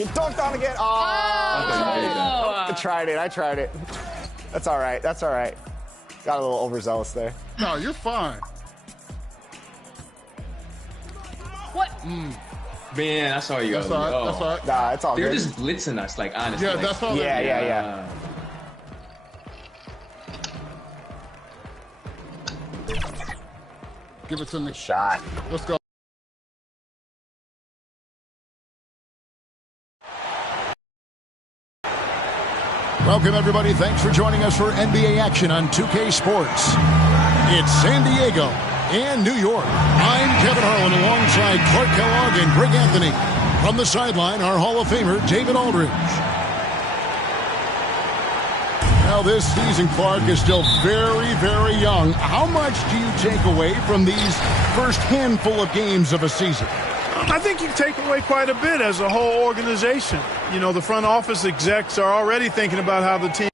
Get dunked on again. Oh, I tried it. That's all right. Got a little overzealous there. No, you're fine. What? Man, I saw you. That's all right. That's all right. Nah, it's all They're good. just blitzing us, like, honestly. Yeah, like, that's all. Yeah. Give it to me. Shot. Let's go. Welcome, everybody. Thanks for joining us for NBA action on 2K Sports. It's San Diego and New York. I'm Kevin Harlan alongside Clark Kellogg and Greg Anthony. From the sideline, our Hall of Famer, David Aldridge. Now, this season, Clark, is still very, very young. How much do you take away from these first handful of games of a season? I think you take away quite a bit as a whole organization. You know, the front office execs are already thinking about how the team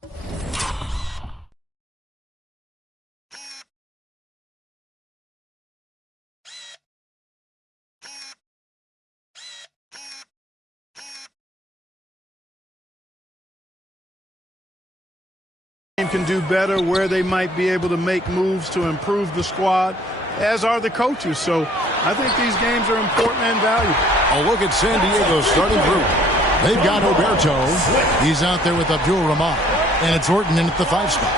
can do better, where they might be able to make moves to improve the squad, as are the coaches. So I think these games are important and valuable. A look at San Diego's starting group. They've got Oberto. He's out there with Abdul Rahman. And it's Orton in at the 5 spot.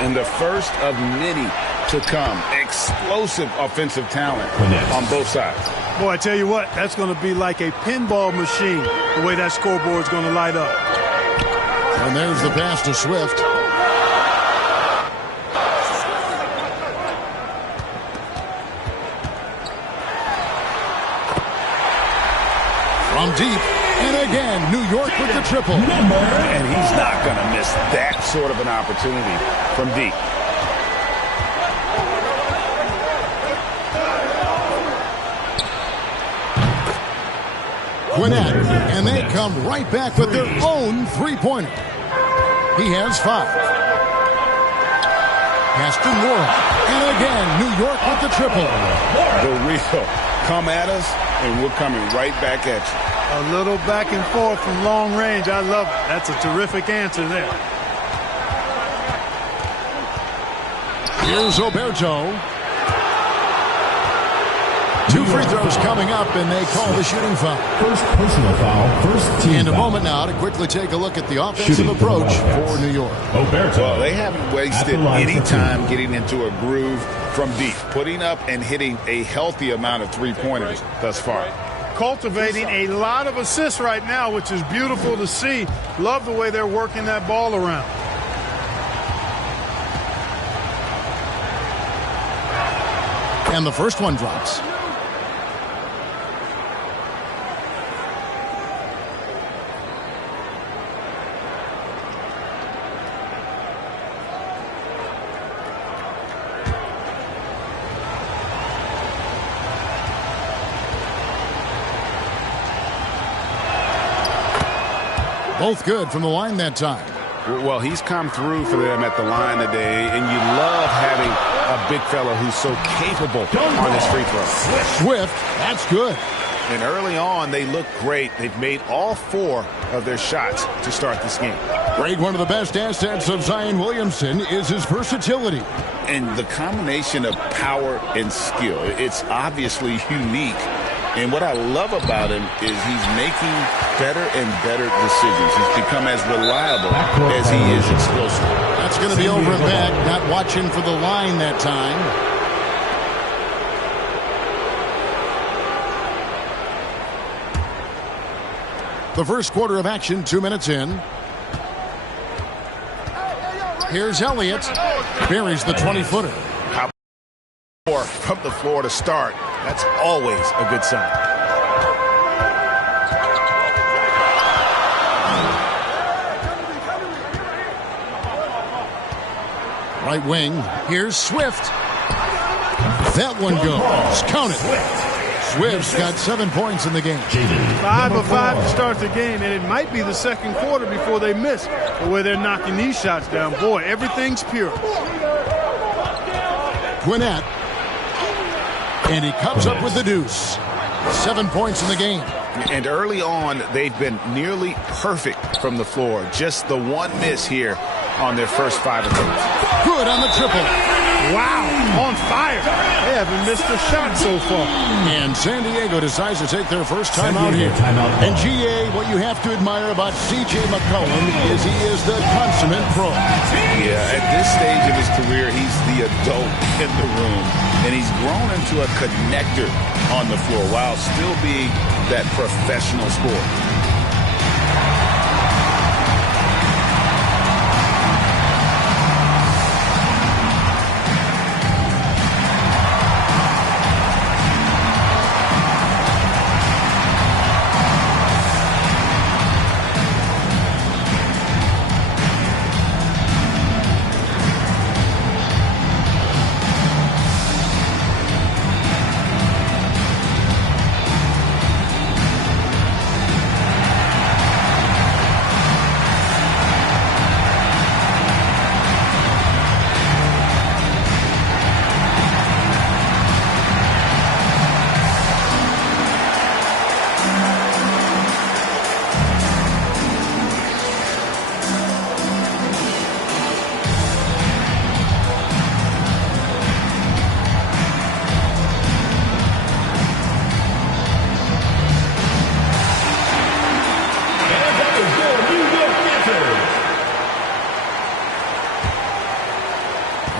And the first of many to come. Explosive offensive talent on both sides. Boy, I tell you what, that's going to be like a pinball machine, the way that scoreboard's going to light up. And there's the pass to Swift. From deep, and again, New York with the triple. And he's not going to miss that sort of an opportunity from deep. Gwinnett, and they come right back with their own three-pointer. He has 5. Aston Warren, and again, New York with the triple. The real come at us, and we're coming right back at you. A little back and forth from long range. I love it. That's a terrific answer there. Here's Oberto. 2 free throws coming up, and they call the shooting foul. First personal foul, first team And a foul. moment now to quickly take a look at the offensive approach for New York. Oberto. Well, they haven't wasted any time getting into a groove from deep, putting up and hitting a healthy amount of three-pointers thus far. Cultivating a lot of assists right now, which is beautiful to see. Love the way they're working that ball around. And the first one drops. Both good from the line that time. Well, he's come through for them at the line today, and you love having a big fella who's so capable on his free throw. Swift, that's good. And early on, they look great. They've made all 4 of their shots to start this game. Greg, one of the best assets of Zion Williamson is his versatility. And the combination of power and skill, it's obviously unique. And what I love about him is he's making better and better decisions. He's become as reliable as he is explosive. That's going to be over and back, not watching for the line that time. The first quarter of action, 2 minutes in. Here's Elliott. Buries the 20-footer. From the floor to start, that's always a good sign. Right wing, here's Swift. That one goes. Count it. Swift's got 7 points in the game. 5 of 5 to start the game, and it might be the second quarter before they miss the way they're knocking these shots down. Boy, everything's pure. Gwinnett. And he comes up with the deuce. 7 points in the game. And early on, they've been nearly perfect from the floor. Just the one miss here on their first 5 attempts. Good on the triple. Wow, on fire. They haven't missed a shot so far. And San Diego decides to take their first time out here. And GA, what you have to admire about C.J. McCollum is he is the consummate pro. Yeah, at this stage of his career, he's the adult in the room. And he's grown into a connector on the floor while still being that professional scorer.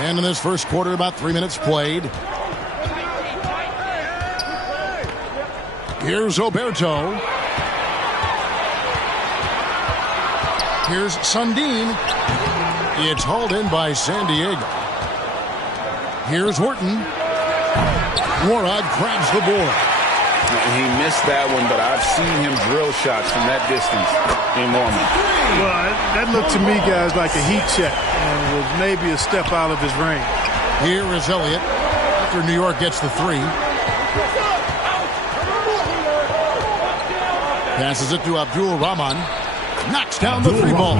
And in this first quarter, about 3 minutes played. Here's Oberto. Here's Sundin. It's hauled in by San Diego. Here's Horton. Warad grabs the board. He missed that one, but I've seen him drill shots from that distance in Norman. Well, that looked to me, guys, like a heat check. And was maybe a step out of his range. Here is Elliott after New York gets the 3. Passes it to Abdul Rahman. Knocks down the 3 ball.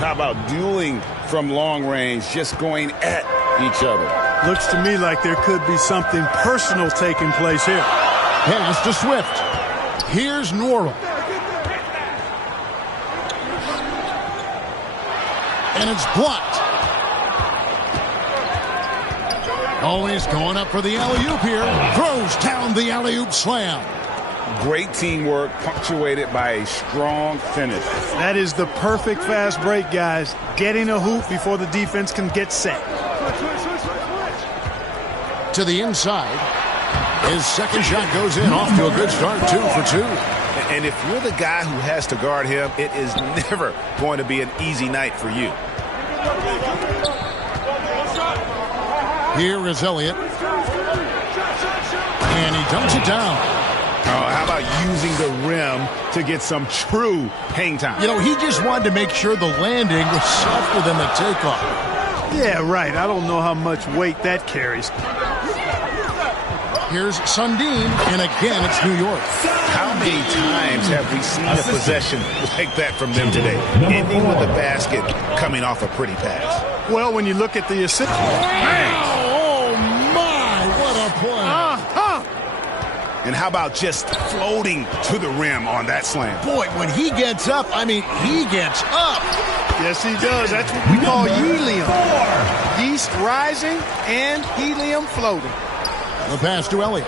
How about dueling from long range, just going at each other? Looks to me like there could be something personal taking place here. Pass to Swift. Here's Norrell. And it's blocked. Always going up for the alley-oop here. Throws down the alley-oop slam. Great teamwork, punctuated by a strong finish. That is the perfect fast break, guys. Getting a hoop before the defense can get set. To the inside. His second shot goes in, off to a good start, 2 for 2. And if you're the guy who has to guard him, it is never going to be an easy night for you. Here is Elliott. And he dumps it down. Oh, how about using the rim to get some true hang time? You know, he just wanted to make sure the landing was softer than the takeoff. Yeah, right. I don't know how much weight that carries. Here's Sundin, and again, it's New York. How many times have we seen a possession like that from them today? Ending with a basket coming off a pretty pass. Well, when you look at the assist. Oh, my, what a play. And how about just floating to the rim on that slam? Boy, when he gets up, I mean, he gets up. Yes, he does. That's what we call helium. Yeast rising and helium floating. The pass to Elliott.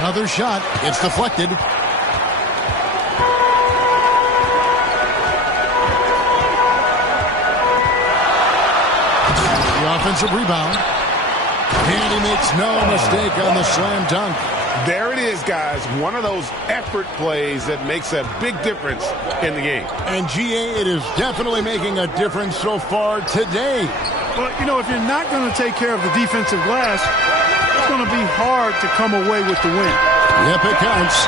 Another shot. It's deflected. The offensive rebound. And he makes no mistake on the slam dunk. There it is, guys. One of those effort plays that makes a big difference in the game. And GA, it is definitely making a difference so far today. Well, you know, if you're not going to take care of the defensive glass, it's going to be hard to come away with the win. Yep, it counts.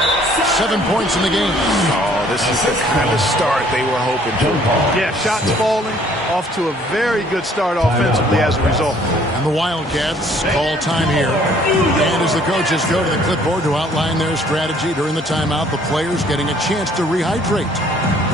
7 points in the game. Oh, This is the kind of start they were hoping for. Yeah, shots falling, off to a very good start offensively as a result. And the Wildcats call time here. And as the coaches go to the clipboard to outline their strategy during the timeout, the players getting a chance to rehydrate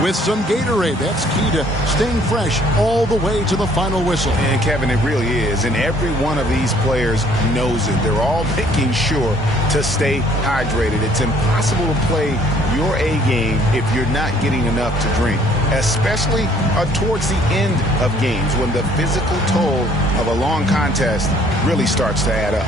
with some Gatorade. That's key to staying fresh all the way to the final whistle. And Kevin, it really is. And every one of these players knows it. They're all making sure to stay hydrated. It's impossible to play your A game if you're not getting enough to drink, especially towards the end of games when the physical toll of a long contest really starts to add up.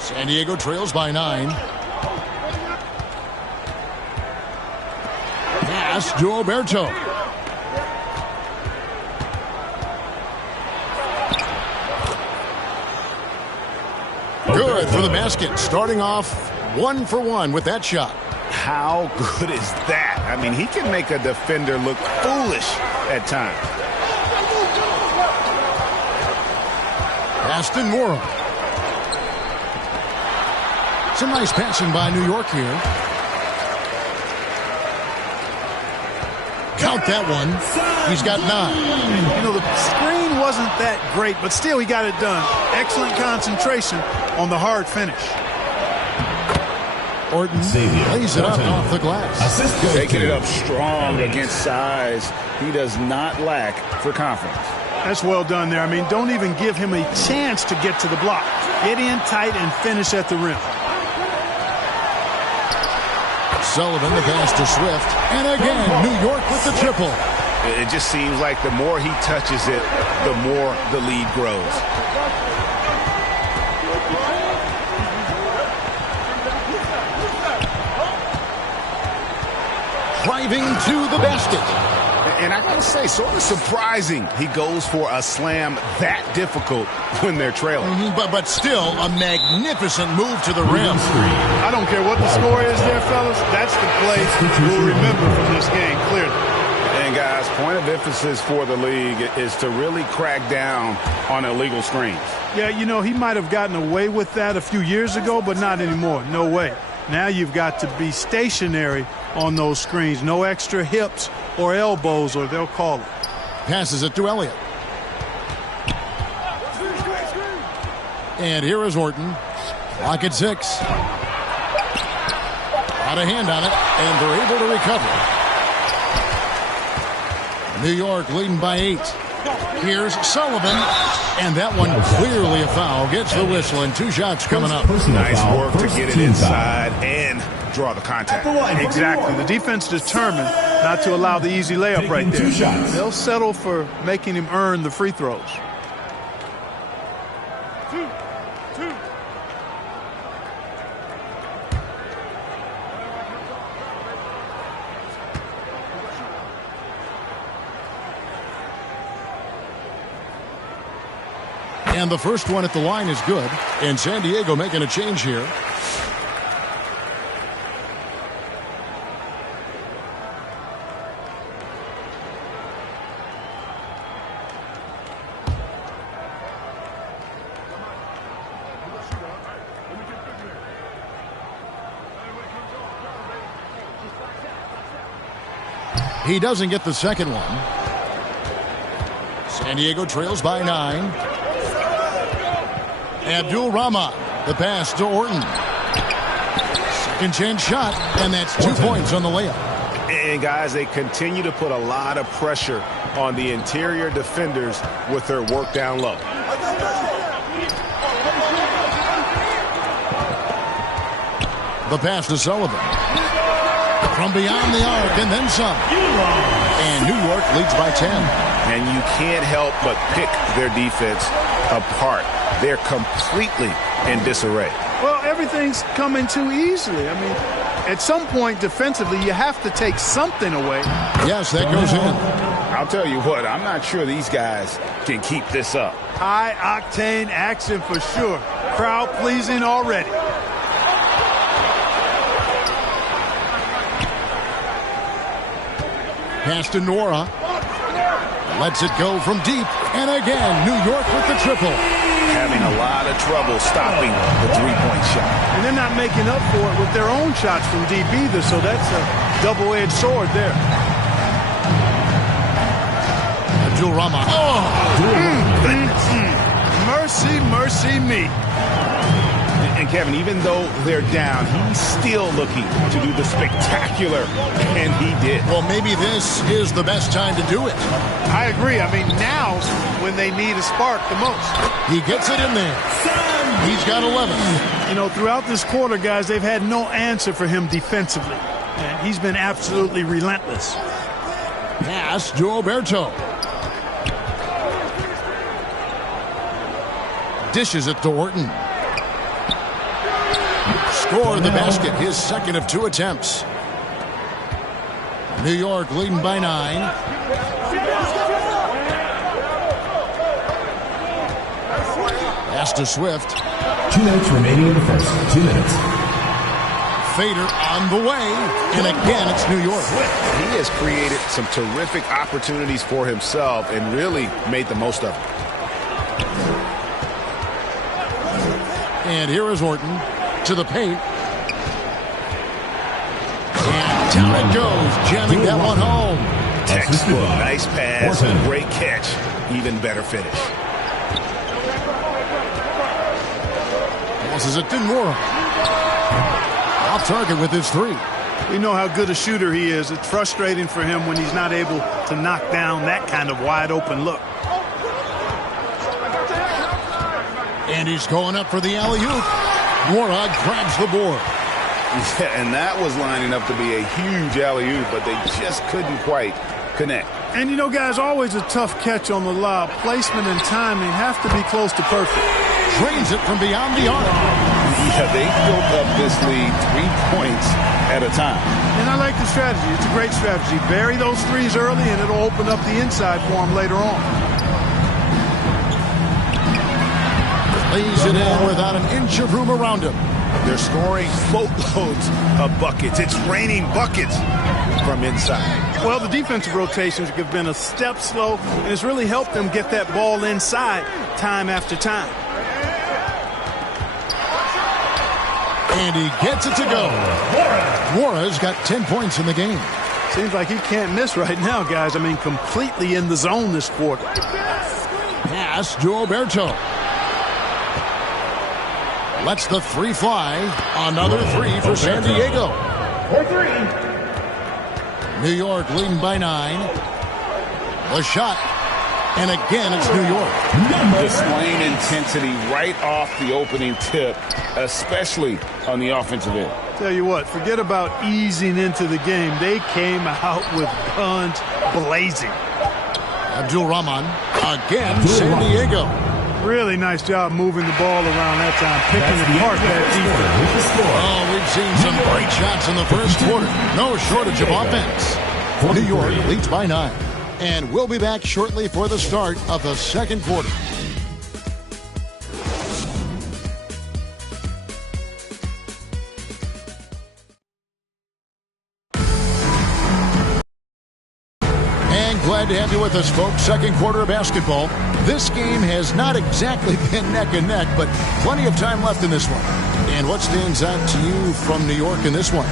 San Diego trails by 9. Pass to Oberto. Good for the basket. Starting off 1 for 1 with that shot. How good is that? I mean, he can make a defender look foolish at times. Aston Moore. Some nice passing by New York here. Count that one. He's got 9. You know, the screen wasn't that great, but still he got it done. Excellent concentration on the hard finish. Orton lays it up off the glass. Taking it up strong against size. He does not lack for confidence. That's well done there. I mean, don't even give him a chance to get to the block. Get in tight and finish at the rim. Sullivan, the pass to Swift. And again, New York with the triple. It just seems like the more he touches it, the more the lead grows. Driving to the basket. And I gotta say, sort of surprising he goes for a slam that difficult when they're trailing. But still a magnificent move to the rim. I don't care what the score is there, fellas. That's the play we'll remember from this game, clearly. And guys, point of emphasis for the league is to really crack down on illegal screens. Yeah, you know, he might have gotten away with that a few years ago, but not anymore. No way. Now you've got to be stationary on those screens. No extra hips or elbows, or they'll call it. Passes it to Elliott. And here is Orton. Clock at 6. Got a hand on it, and they're able to recover. New York leading by 8. Here's Sullivan, and that one clearly a foul. Gets the whistle, and 2 shots coming up. Nice work to get it inside and draw the contact. Exactly. The defense determined not to allow the easy layup right there. They'll settle for making him earn the free throws. And the first one at the line is good. And San Diego making a change here. He doesn't get the second one. San Diego trails by 9. Abdul Rahman, the pass to Orton. Second chance shot, and that's 2 points on the layup. And guys, they continue to put a lot of pressure on the interior defenders with their work down low. The pass to Sullivan. From beyond the arc and then some. And New York leads by 10. And you can't help but pick their defense apart. They're completely in disarray. Well, everything's coming too easily. I mean, at some point defensively, you have to take something away. Yes, that goes in. I'll tell you what, I'm not sure these guys can keep this up. High-octane action for sure. Crowd-pleasing already. Pass to Nora. Lets it go from deep. And again, New York with the triple. Having a lot of trouble stopping the three-point shot. And they're not making up for it with their own shots from deep either, so that's a double-edged sword there. Abdul-Rahman. Mercy, mercy me. And Kevin, even though they're down, he's still looking to do the spectacular, and he did. Well, maybe this is the best time to do it. I agree. I mean, now's when they need a spark the most. He gets it in there. He's got 11. You know, throughout this quarter, guys, they've had no answer for him defensively. And he's been absolutely relentless. Pass to Alberto. Dishes it to Orton. Scored the basket, his second of 2 attempts. New York leading by 9. Pass to Swift. 2 minutes remaining in the first. 2 minutes. Fader on the way, and again it's New York. He has created some terrific opportunities for himself and really made the most of them. And here is Orton to the paint. And down it goes, jamming that one home. Textbook, nice pass, great catch, even better finish. Passes it to Nora. Off target with his 3. We know how good a shooter he is. It's frustrating for him when he's not able to knock down that kind of wide open look. And he's going up for the alley-oop. Nora grabs the board. Yeah, and that was lining up to be a huge alley-oop, but they just couldn't quite connect. And you know, guys, always a tough catch on the lob. Placement and timing have to be close to perfect. Drains it from beyond the arc. Yeah, they built up this lead 3 points at a time. And I like the strategy. It's a great strategy. Bury those threes early, and it'll open up the inside for them later on. Lays it in without an inch of room around him. They're scoring boatloads of buckets. It's raining buckets from inside. Well, the defensive rotations have been a step slow, and it's really helped them get that ball inside time after time. And he gets it to go. Nora's got 10 points in the game. Seems like he can't miss right now, guys. I mean, completely in the zone this quarter. Pass to Alberto. Lets the 3 fly. Another 3 for San Diego. New York leading by 9. The shot. And again, it's New York. Displaying intensity right off the opening tip, especially on the offensive end. Tell you what, forget about easing into the game. They came out with guns blazing. Abdul-Rahman. Again, San Diego. Really nice job moving the ball around that time, picking apart that defense. Oh, we've seen some great shots in the first quarter. No shortage of offense. New York leads by 9. And we'll be back shortly for the start of the second quarter. And glad to have you with us, folks. Second quarter of basketball. This game has not exactly been neck and neck, but plenty of time left in this one. And what stands out to you from New York in this one?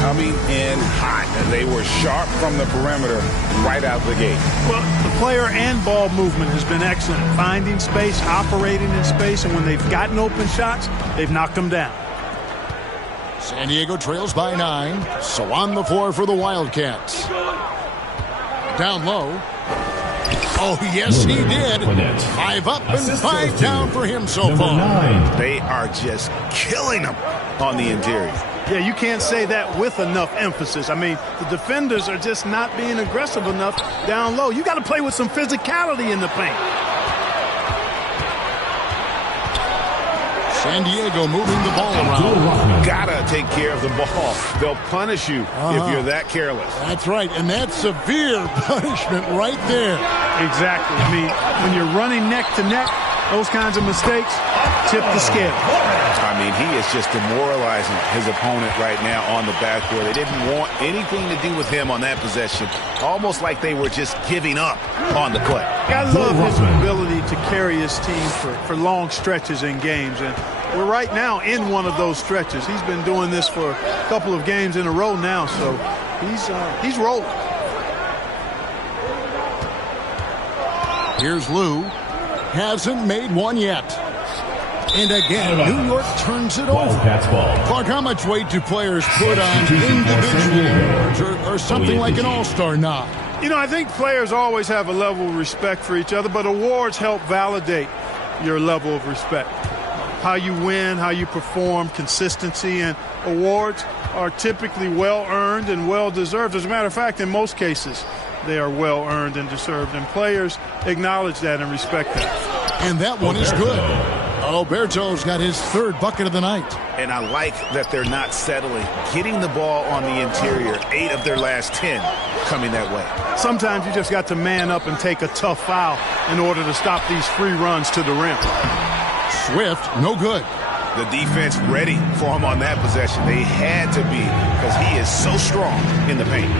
Coming in hot. They were sharp from the perimeter right out the gate. Well, the player and ball movement has been excellent. Finding space, operating in space, and when they've gotten open shots, they've knocked them down. San Diego trails by 9. So on the floor for the Wildcats. Down low. Oh, yes, he did. 5 up and 5 down for him so far. They are just killing them on the interior. Yeah, you can't say that with enough emphasis. I mean, the defenders are just not being aggressive enough down low. You got to play with some physicality in the paint. San Diego moving the ball around. Gotta take care of the ball. They'll punish you if you're that careless. That's right, and that's severe punishment right there. Exactly. I mean, when you're running neck to neck, those kinds of mistakes tip the scale. I mean, he is just demoralizing his opponent right now on the backboard. They didn't want anything to do with him on that possession. Almost like they were just giving up on the play. I love his ability to carry his team for long stretches in games. And we're right now in one of those stretches. He's been doing this for a couple of games in a row now, so he's rolling. Here's Lou. Hasn't made one yet. And again, New York turns it over. Clark, how much weight do players put on individual awards or something like an all-star nod? You know, I think players always have a level of respect for each other, but awards help validate your level of respect. How you win, how you perform, consistency, and awards are typically well-earned and well-deserved. As a matter of fact, in most cases, they are well-earned and deserved, and players acknowledge that and respect that. And that one is good. Alberto's got his third bucket of the night. And I like that they're not settling. Getting the ball on the interior, 8 of their last 10 coming that way. Sometimes you just got to man up and take a tough foul in order to stop these free runs to the rim. Swift, no good. The defense ready for him on that possession. They had to be because he is so strong in the paint.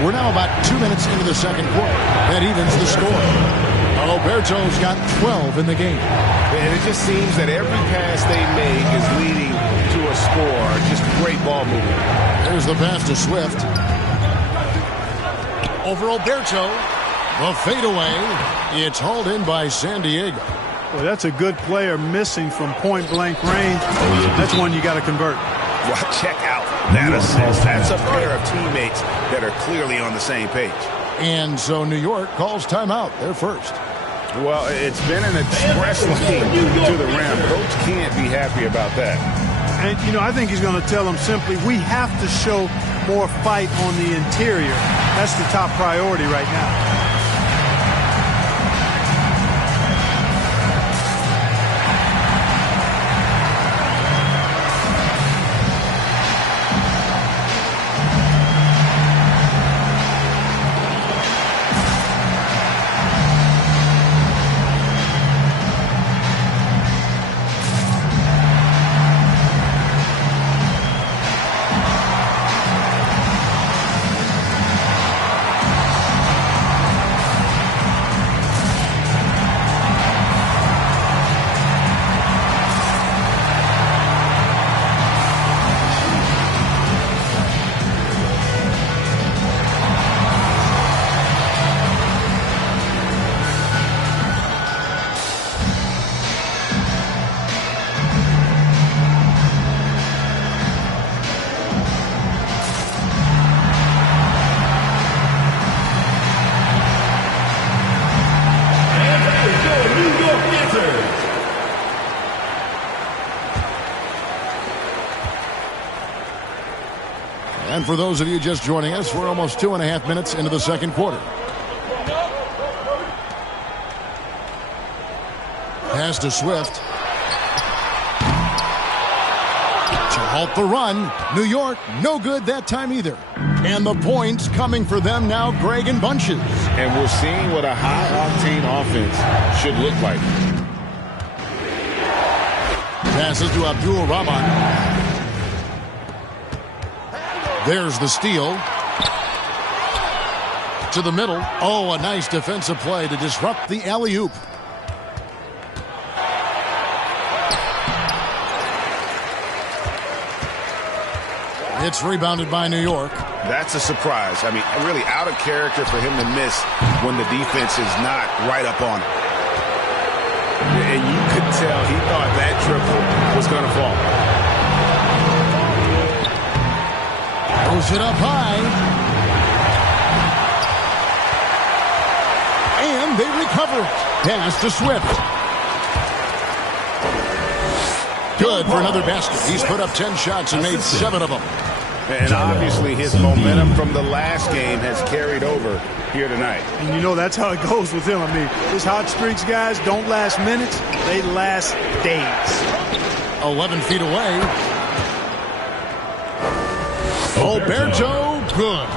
We're now about 2 minutes into the second quarter. That evens the score. Alberto's got 12 in the game. And it just seems that every pass they make is leading to a score. Just great ball movement. There's the pass to Swift. Over Alberto. The fadeaway. It's hauled in by San Diego. Well, that's a good player missing from point-blank range. That's one you got to convert. Well, check out that assist. That's a pair of teammates that are clearly on the same page. And so New York calls timeout. They're first. Well, it's been an express lane to the rim. Coach can't be happy about that. And, you know, I think he's going to tell them simply, we have to show more fight on the interior. That's the top priority right now. And for those of you just joining us, we're almost 2.5 minutes into the second quarter. Pass to Swift. To halt the run. New York, no good that time either. And the points coming for them now, Greg and Bunches. And we're seeing what a high-octane offense should look like. Passes to Abdul Rahman. There's the steal. To the middle. Oh, a nice defensive play to disrupt the alley-oop. It's rebounded by New York. That's a surprise. I mean, really out of character for him to miss when the defense is not right up on him. And you could tell he thought that triple was going to fall. Throws it up high. And they recover it. Pass to Swift. Good for another basket. He's put up 10 shots and made 7 of them. And obviously his momentum from the last game has carried over here tonight. And you know that's how it goes with him. I mean, his hot streaks, guys, don't last minutes. They last days. 11 feet away. Alberto, good.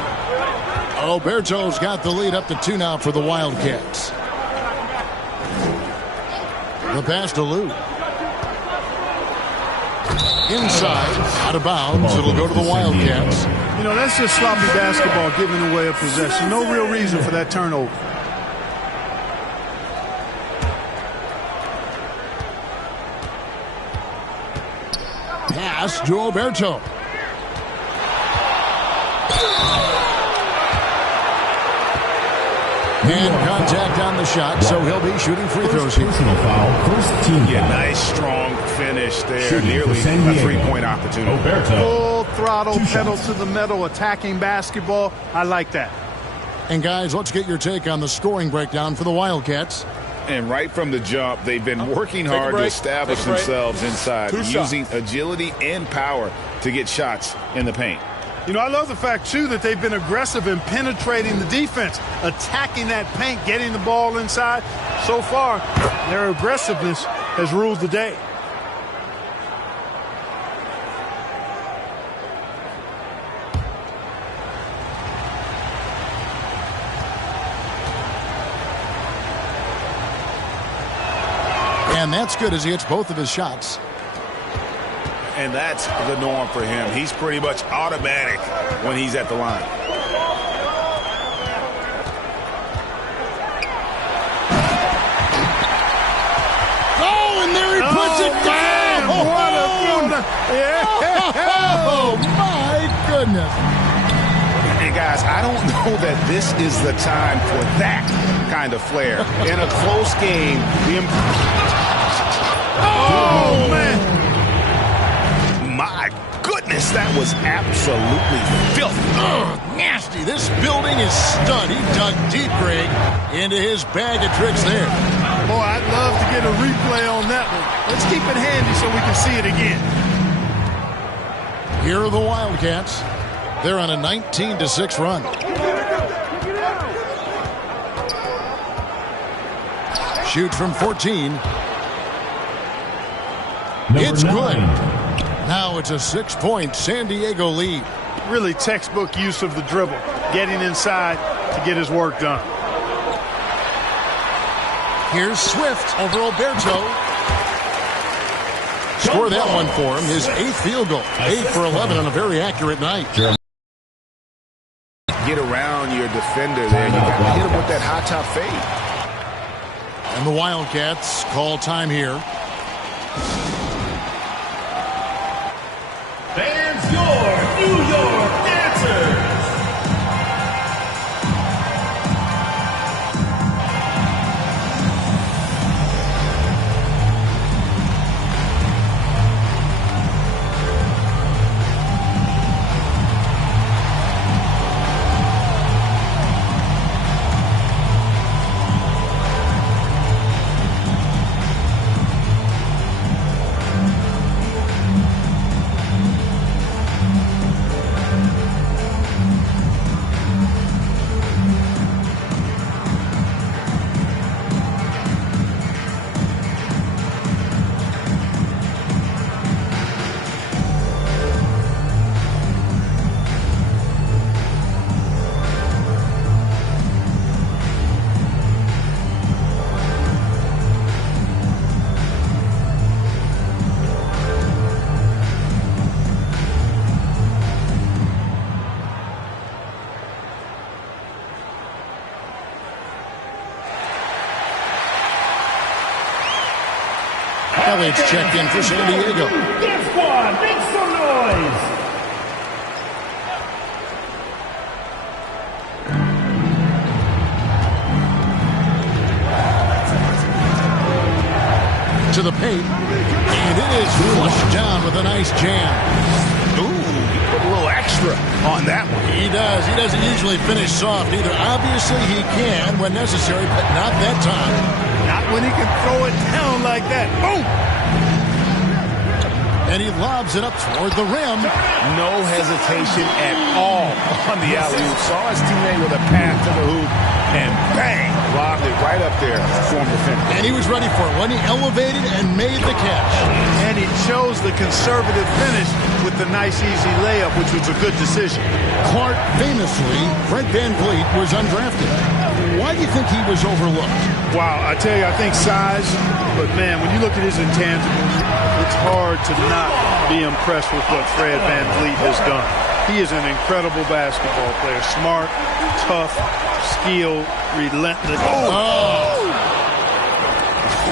Alberto's got the lead up to 2 now for the Wildcats. The pass to Lou. Inside, out of bounds. It'll go to the Wildcats. You know, that's just sloppy basketball, giving away a possession. No real reason for that turnover. Pass to Alberto. And contact on the shot, so he'll be shooting free throws here. Personal foul, first team Yeah, foul. nice strong finish there. Shooting Nearly for San a Diego. 3-point opportunity. Full Alberto. throttle, 2 pedal shots. to the metal, attacking basketball. I like that. And guys, let's get your take on the scoring breakdown for the Wildcats. And right from the jump, they've been working Take a hard to break. establish Take a break. themselves inside, 2 shots. using agility and power to get shots in the paint. You know, I love the fact, too, that they've been aggressive in penetrating the defense, attacking that paint, getting the ball inside. So far, their aggressiveness has ruled the day. And that's good as he hits both of his shots. And that's the norm for him. He's pretty much automatic when he's at the line. Oh, and there he puts it down! Oh, my goodness. And guys, I don't know that this is the time for that kind of flair. In a close game, Oh, man. My goodness, that was absolutely filthy. Nasty. This building is stud. He dug deep, Greg, into his bag of tricks there. Boy, I'd love to get a replay on that one. Let's keep it handy so we can see it again. Here are the Wildcats. They're on a 19-6 run. Shoot from 14. It's good. Now it's a 6-point San Diego lead. Really textbook use of the dribble, getting inside to get his work done. Here's Swift over Alberto. Score that one for him. His 8th field goal. 8 for 11 on a very accurate night. Get around your defender there. You got to hit him with that high top fade. And the Wildcats call time here. Fans, your New York Dancers. Elliott's checked in for San Diego. Get squad, make some noise. To the paint. And it is flushed down with a nice jam. Ooh, he put a little extra on that one. He does. He doesn't usually finish soft either. Obviously, he can when necessary, but not that time. Not when he can throw it down like that. Boom! And he lobs it up toward the rim. No hesitation at all on the alley-oop. Saw his teammate with a path to the hoop, and bang, lobbed it right up there for him to finish. And he was ready for it when he elevated and made the catch. And he chose the conservative finish with the nice, easy layup, which was a good decision. Clark, famously, Fred VanVleet was undrafted. Why do you think he was overlooked? Wow, I tell you, I think size, but man, when you look at his intangibles, it's hard to not be impressed with what Fred VanVleet has done. He is an incredible basketball player. Smart, tough, skilled, relentless.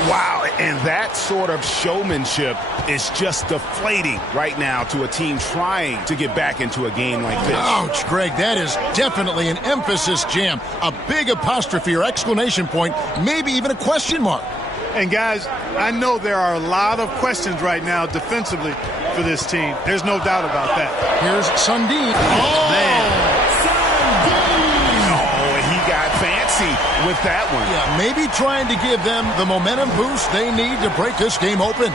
Wow, and that sort of showmanship is just deflating right now to a team trying to get back into a game like this. Ouch, Greg, that is definitely an emphasis jam. A big apostrophe or exclamation point, maybe even a question mark. And guys, I know there are a lot of questions right now defensively for this team. There's no doubt about that. Here's Sundin. Oh, man. With that one. Yeah, maybe trying to give them the momentum boost they need to break this game open.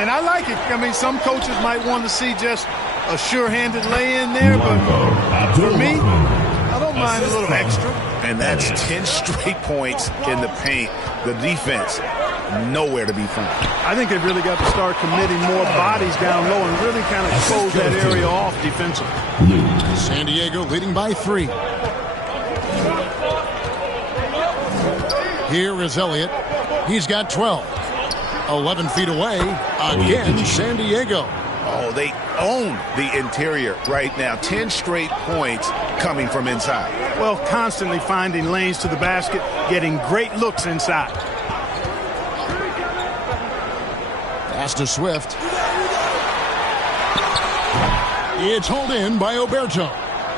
And I like it. I mean, some coaches might want to see just a sure-handed lay-in there, but for me, I don't mind a little extra. And that's 10 straight points in the paint. The defense, nowhere to be found. I think they've really got to start committing more bodies down low and really kind of close that area off defensively. San Diego leading by 3. Here is Elliott. He's got 12. 11 feet away. Again, San Diego. Oh, they own the interior right now. 10 straight points coming from inside. Well, constantly finding lanes to the basket, getting great looks inside. Pass to Swift. It's hauled in by Oberto.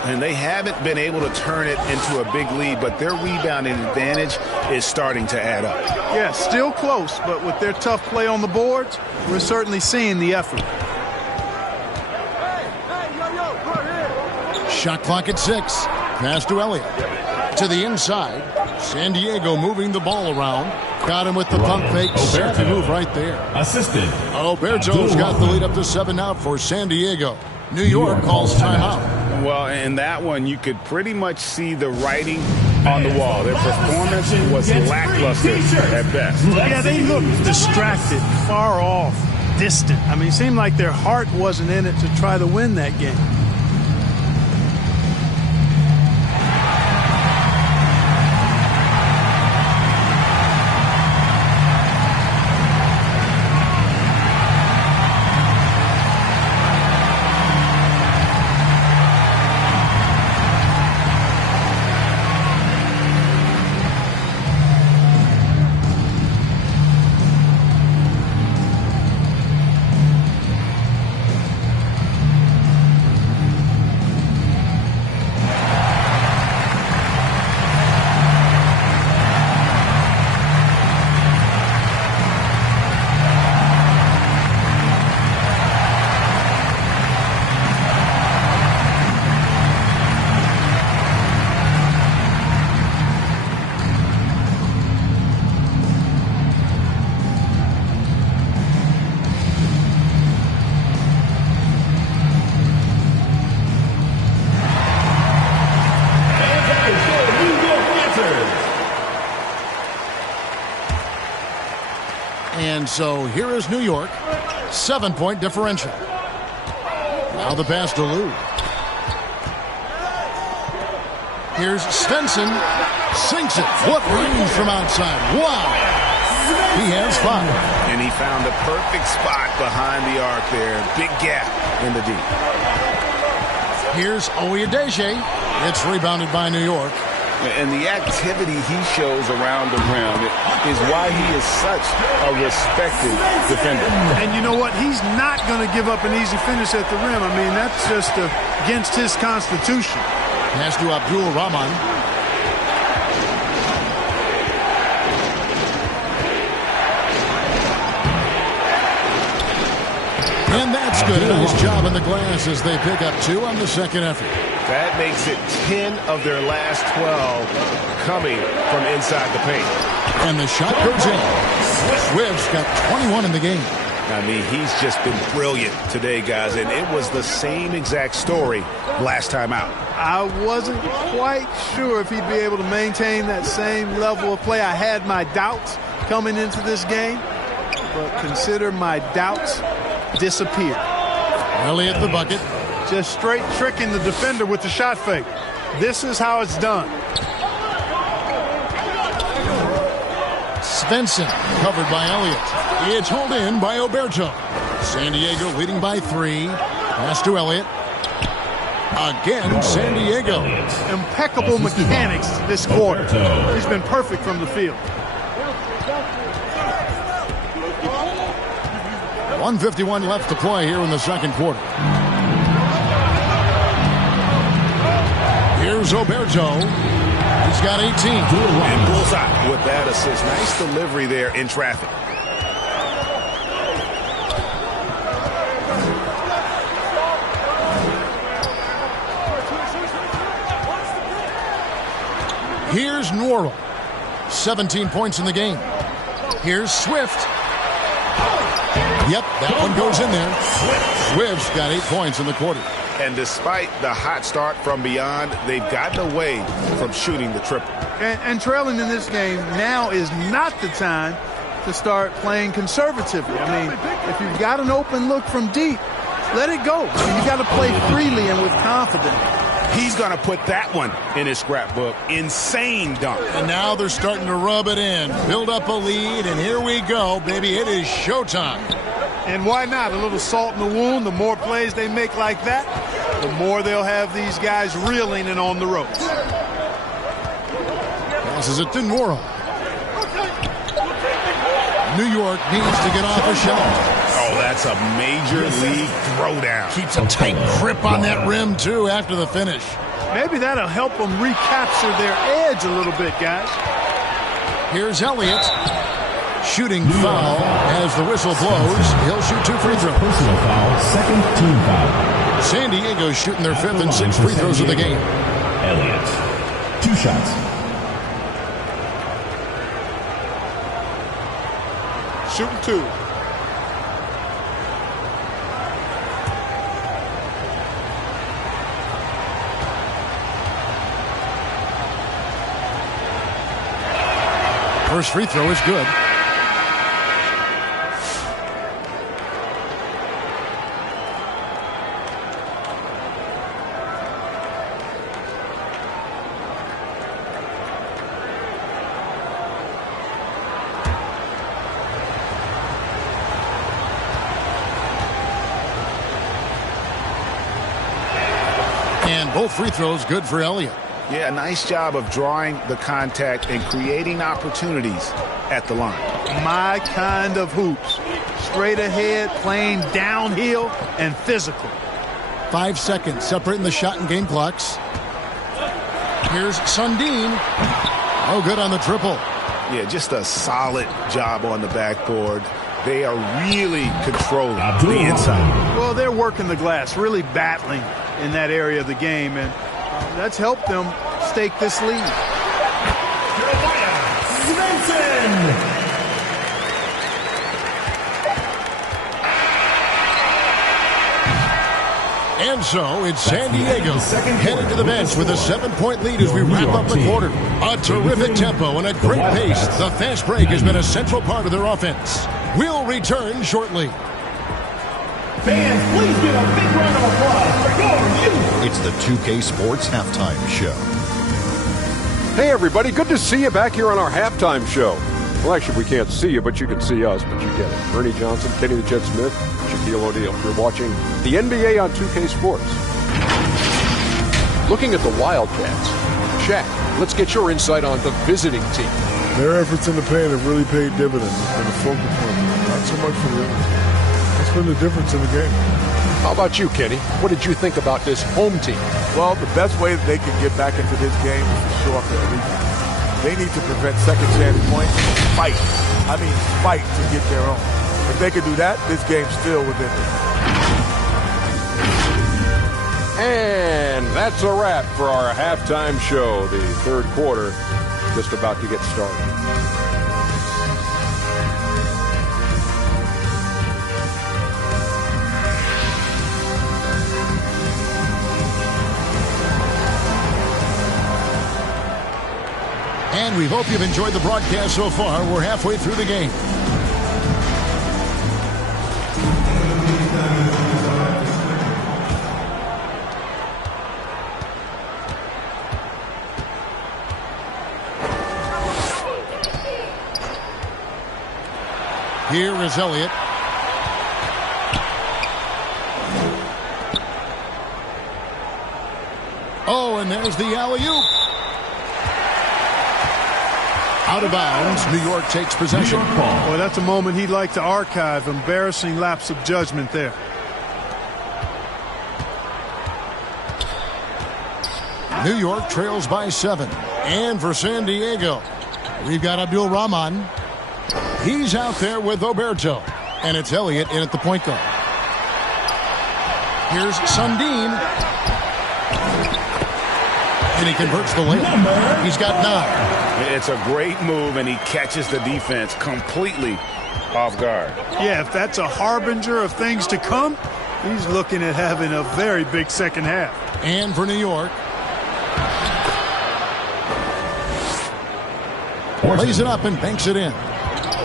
And they haven't been able to turn it into a big lead, but their rebounding advantage is starting to add up. Yeah, still close, but with their tough play on the boards, we're certainly seeing the effort. Shot clock at 6. Pass to Elliott. To the inside. San Diego moving the ball around. Got him with the pump fake. Savvy move right there. Assistant. Oberto's got the lead up to 7 now for San Diego. New York calls timeout. Well, in that one, you could pretty much see the writing on the wall. Their performance was lackluster at best. Yeah, they looked distracted, far off, distant. I mean, it seemed like their heart wasn't in it to try to win that game. And so here is New York. 7-point differential. Now the pass to Lou. Here's Svensson. Sinks it. What range from outside. Wow. He has 5. And he found the perfect spot behind the arc there. Big gap in the deep. Here's Oyedeji. It's rebounded by New York. And the activity he shows around the rim is why he is such a respected defender. And you know what? He's not going to give up an easy finish at the rim. I mean, that's just against his constitution. Pass to Abdul Rahman. And that's good. Nice job on the glass as they pick up 2 on the second effort. That makes it 10 of their last 12 coming from inside the paint. And the shot goes in. Swift's got 21 in the game. I mean, he's just been brilliant today, guys, and it was the same exact story last time out. I wasn't quite sure if he'd be able to maintain that same level of play. I had my doubts coming into this game, but consider my doubts disappeared. Elliott the bucket. Just straight tricking the defender with the shot fake. This is how it's done. Svensson covered by Elliott. It's hauled in by Oberto. San Diego leading by 3. Pass to Elliott. Again, San Diego. Impeccable mechanics this quarter. He's been perfect from the field. 1:51 left to play here in the second quarter. Here's Oberto. He's got 18. And bullseye with that assist. Nice delivery there in traffic. Here's Norrell. 17 points in the game. Here's Swift. Yep, that one goes in there. Swift's got 8 points in the quarter. And despite the hot start from beyond, they've gotten away from shooting the triple. And trailing in this game now is not the time to start playing conservatively. I mean, if you've got an open look from deep, let it go. You got to play freely and with confidence. He's going to put that one in his scrapbook. Insane dunk. And now they're starting to rub it in. Build up a lead, and here we go, baby. It is showtime. And why not? A little salt in the wound. The more plays they make like that, the more they'll have these guys reeling and on the ropes. Passes it to Norrell. New York needs to get off a shot. Oh, that's a major league throwdown. Keeps a tight grip on that rim, too, after the finish. Maybe that'll help them recapture their edge a little bit, guys. Here's Elliott. Shooting foul as the whistle blows. He'll shoot 2 free throws. Personal foul, second team foul. San Diego shooting their 5th and 6th free throws of the game. Elliott, 2 shots. Shooting 2. First free throw is good. And both free throws good for Elliott. Yeah, nice job of drawing the contact and creating opportunities at the line. My kind of hoops. Straight ahead, playing downhill, and physical. 5 seconds separating the shot and game clocks. Here's Sundin. No good on the triple. Yeah, just a solid job on the backboard. They are really controlling the inside. Well, they're working the glass, really battling in that area of the game, and that's helped them stake this lead. Svensson! And so it's San Diego headed to the bench with a 7-point lead as we wrap up the quarter. A terrific tempo and a great pace. The fast break has been a central part of their offense. We'll return shortly. Fans, please give a big round of applause for your youth. It's the 2K Sports Halftime Show. Hey, everybody. Good to see you back here on our halftime show. Well, actually, we can't see you, but you can see us, but you get it. Ernie Johnson, Kenny the Jet Smith, Shaquille O'Neal. You're watching the NBA on 2K Sports. Looking at the Wildcats. Shaq, let's get your insight on the visiting team. Their efforts in the paint have really paid dividends. It's been a focal point. Not so much for them. That's been the difference in the game. How about you, Kenny? What did you think about this home team? Well, the best way that they can get back into this game is to show up their defense. They need to prevent second chance points. Fight. I mean, fight to get their own. If they can do that, this game's still within them. And that's a wrap for our halftime show. The third quarter just about to get started. And we hope you've enjoyed the broadcast so far. We're halfway through the game. Here is Elliott. Oh, and there's the alley-oop. Out of bounds. New York takes possession. Well, that's a moment he'd like to archive. Embarrassing lapse of judgment there. New York trails by 7. And for San Diego, we've got Abdul Rahman. He's out there with Oberto. And it's Elliott in at the point guard. Here's Sundin. And he converts the layup. He's got 9. It's a great move, and he catches the defense completely off guard. Yeah, if that's a harbinger of things to come, he's looking at having a very big second half. And for New York. Lays it up and banks it in.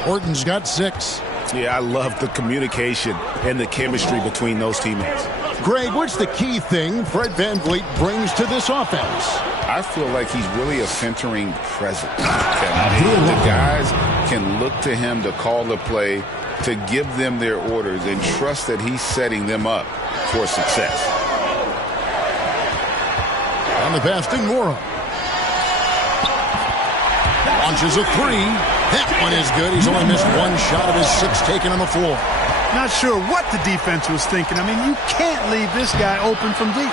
Orton's got 6. Yeah, I love the communication and the chemistry between those teammates. Greg, what's the key thing Fred VanVleet brings to this offense? I feel like he's really a centering presence. The guys can look to him to call the play, to give them their orders, and trust that he's setting them up for success. On the pass to Ngora. Launches a 3. That one is good. He's only missed 1 shot of his 6 taken on the floor. Not sure what the defense was thinking. I mean, you can't leave this guy open from deep.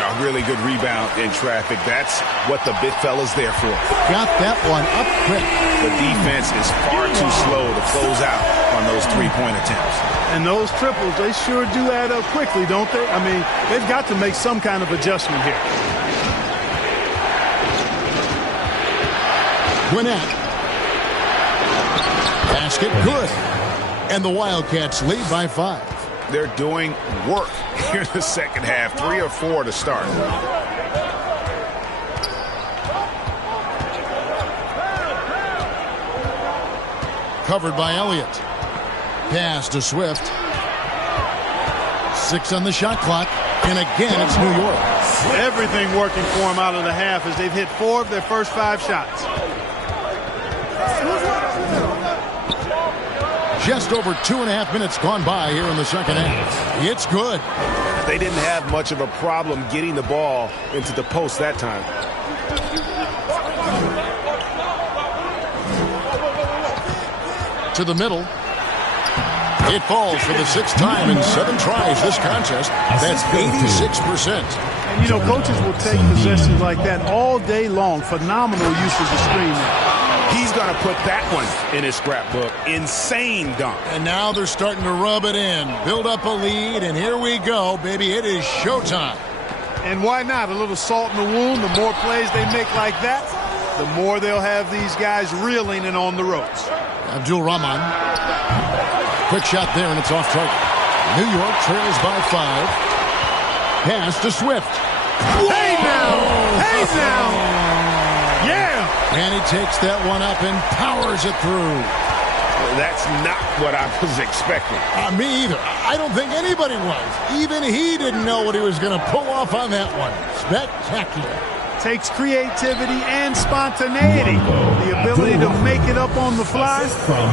A really good rebound in traffic. That's what the big fella's there for. Got that one up quick. The defense is far too slow to close out on those 3-point attempts. And those triples, they sure do add up quickly, don't they? I mean, they've got to make some kind of adjustment here. Gwinnett. Basket good. And the Wildcats lead by 5. They're doing work here in the second half. 3 or 4 to start. Covered by Elliott. Pass to Swift. 6 on the shot clock. And again, it's New York. Everything working for them out of the half as they've hit 4 of their first 5 shots. Just over 2.5 minutes gone by here in the second half. It's good. They didn't have much of a problem getting the ball into the post that time. To the middle. It falls for the 6th time in 7 tries this contest. That's 86%. And, you know, coaches will take possessions like that all day long. Phenomenal use of the screen there. He's going to put that one in his scrapbook. Insane dunk. And now they're starting to rub it in. Build up a lead, and here we go, baby. It is showtime. And why not? A little salt in the wound. The more plays they make like that, the more they'll have these guys reeling and on the ropes. Abdul Rahman. Quick shot there, and it's off target. New York trails by 5. Pass to Swift. Whoa! Hey now! Hey now! Yeah! And he takes that one up and powers it through. That's not what I was expecting. Me either. I don't think anybody was. Even he didn't know what he was going to pull off on that one. Spectacular. Takes creativity and spontaneity. The ability to make it up on the fly,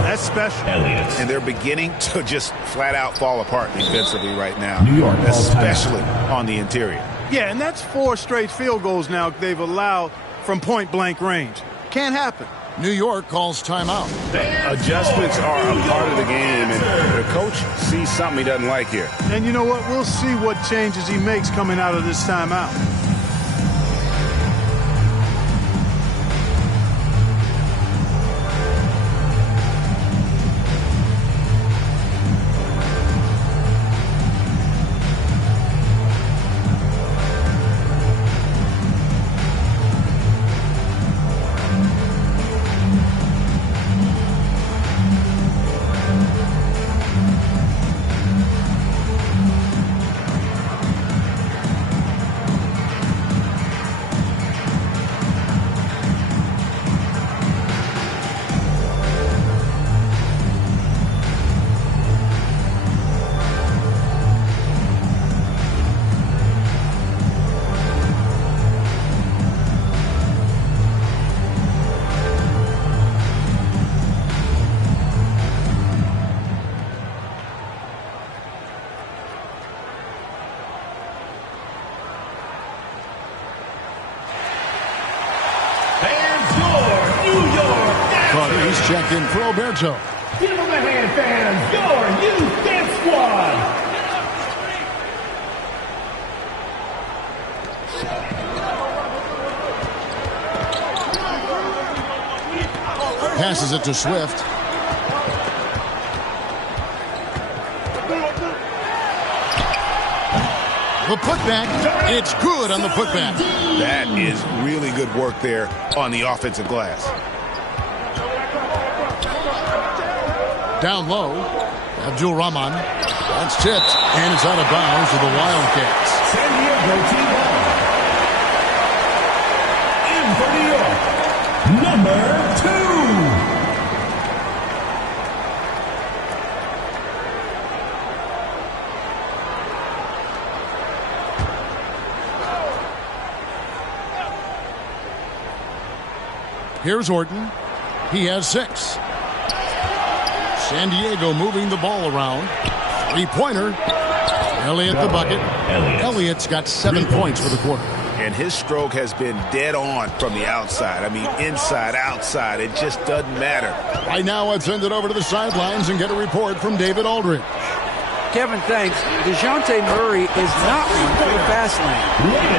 that's special. And they're beginning to just flat out fall apart defensively right now, New York, especially on the interior. Yeah, and that's 4 straight field goals now they've allowed from point-blank range. Can't happen. New York calls timeout. Adjustments are a part of the game, and the coach sees something he doesn't like here. And you know what? We'll see what changes he makes coming out of this timeout. He's checked in for Oberto. Give him a hand, fans. Your youth dance squad. Passes it to Swift. The putback, it's good on the putback. That is really good work there on the offensive glass. Down low, Abdul Rahman. That's tipped, and it's out of bounds to the Wildcats. San Diego team in for New York, number 2. Here's Orton. He has 6. San Diego moving the ball around. 3-pointer. Elliott the bucket. Elliott's got 7 points for the quarter. And his stroke has been dead on from the outside. I mean, inside, outside. It just doesn't matter. Right now, I'd send it over to the sidelines and get a report from David Aldridge. Kevin, thanks. DeJounte Murray is not one for the fast lane.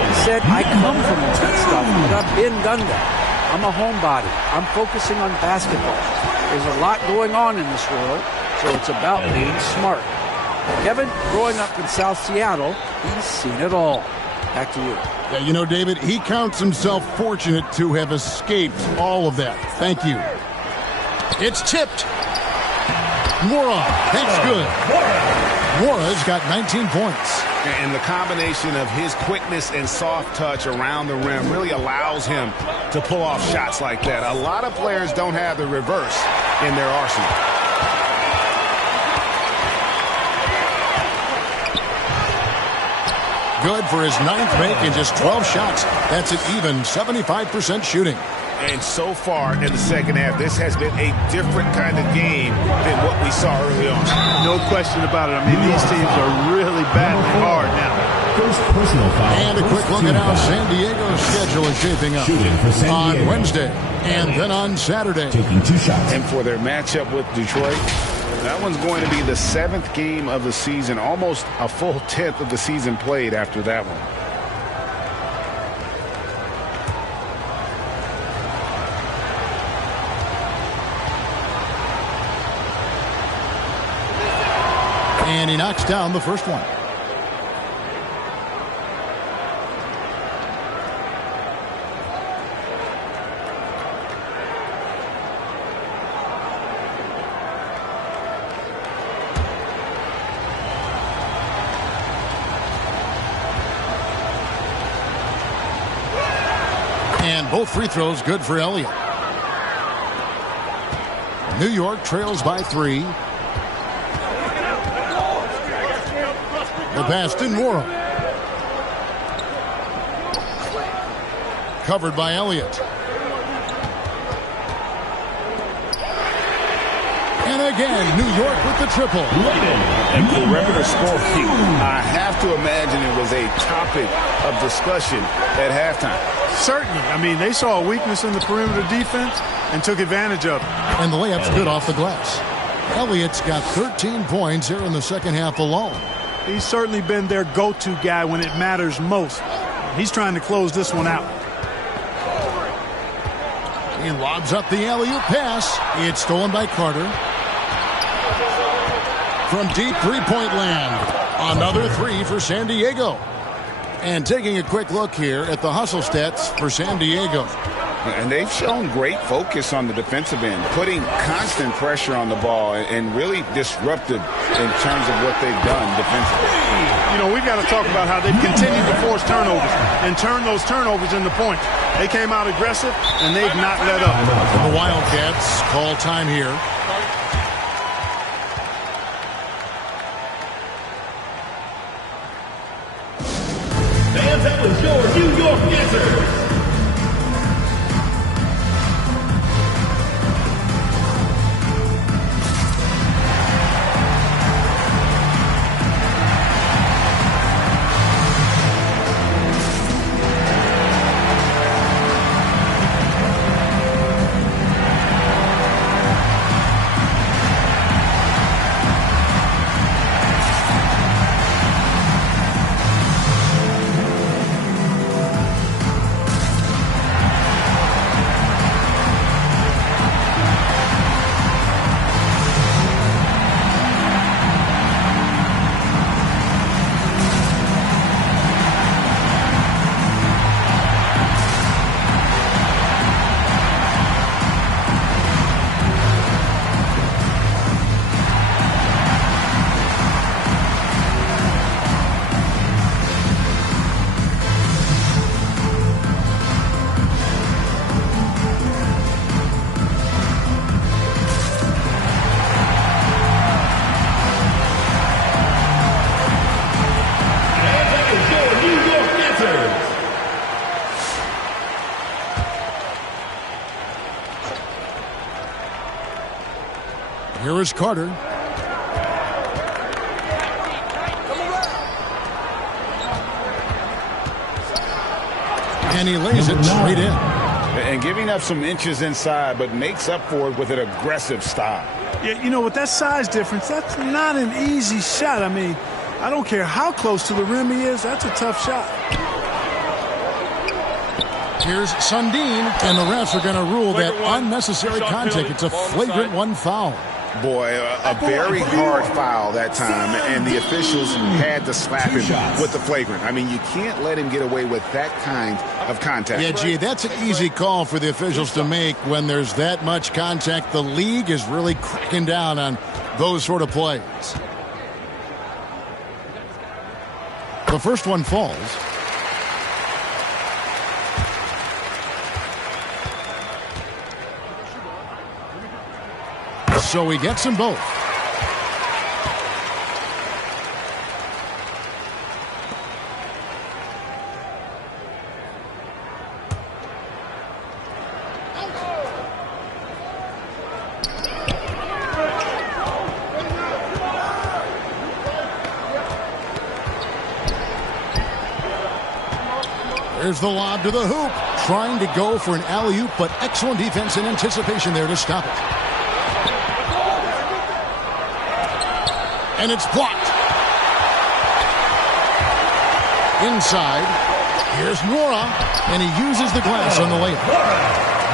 He said, I come from all that stuff, but I've been done that. I'm a homebody. I'm focusing on basketball. There's a lot going on in this world, so it's about being smart. Kevin, growing up in South Seattle, he's seen it all. Back to you. Yeah, you know, David, he counts himself fortunate to have escaped all of that. Thank you. It's tipped. Mora, that's good. Mora's got 19 points. And the combination of his quickness and soft touch around the rim really allows him to pull off shots like that. A lot of players don't have the reverse in their arsenal. Good for his 9th make and just 12 shots. That's an even 75% shooting. And so far in the second half, this has been a different kind of game than what we saw early on. No question about it. I mean, these teams are really battling hard now. First personal foul. And a quick look at how San Diego's schedule is shaping up. On Wednesday and then on Saturday. Taking 2 shots. And for their matchup with Detroit, that one's going to be the 7th game of the season, almost a full 10th of the season played after that one. And he knocks down the first one. And both free throws good for Elliott. New York trails by 3. The pass to Mora. Covered by Elliott. And again, New York with the triple. And perimeter scoring, I have to imagine it was a topic of discussion at halftime. Certainly. I mean, they saw a weakness in the perimeter defense and took advantage of it. And the layup's good off the glass. Elliott's got 13 points here in the second half alone. He's certainly been their go-to guy when it matters most. He's trying to close this one out. He lobs up the alley-oop pass. It's stolen by Carter. From deep three-point land. Another 3 for San Diego. And taking a quick look here at the hustle stats for San Diego. And they've shown great focus on the defensive end, putting constant pressure on the ball and really disruptive in terms of what they've done defensively. You know, we've got to talk about how they've continued to force turnovers and turn those turnovers into points. They came out aggressive, and they've not let up. The Wildcats call time here. Fans, that was your New York answer. Here is Carter. And he lays it straight in. And giving up some inches inside, but makes up for it with an aggressive style. Yeah, you know, with that size difference, that's not an easy shot. I mean, I don't care how close to the rim he is, that's a tough shot. Here's Sundin, and the refs are going to rule that unnecessary contact. It's a flagrant one foul. Boy, a very hard foul that time, and the officials had to slap him with the flagrant. I mean, you can't let him get away with that kind of contact. Yeah, gee, that's an easy call for the officials to make when there's that much contact. The league is really cracking down on those sort of plays. The first one falls. So he gets them both. There's the lob to the hoop. Trying to go for an alley-oop, but excellent defense and anticipation there to stop it. And it's blocked. Inside, here's Nwora, and he uses the glass on the layup.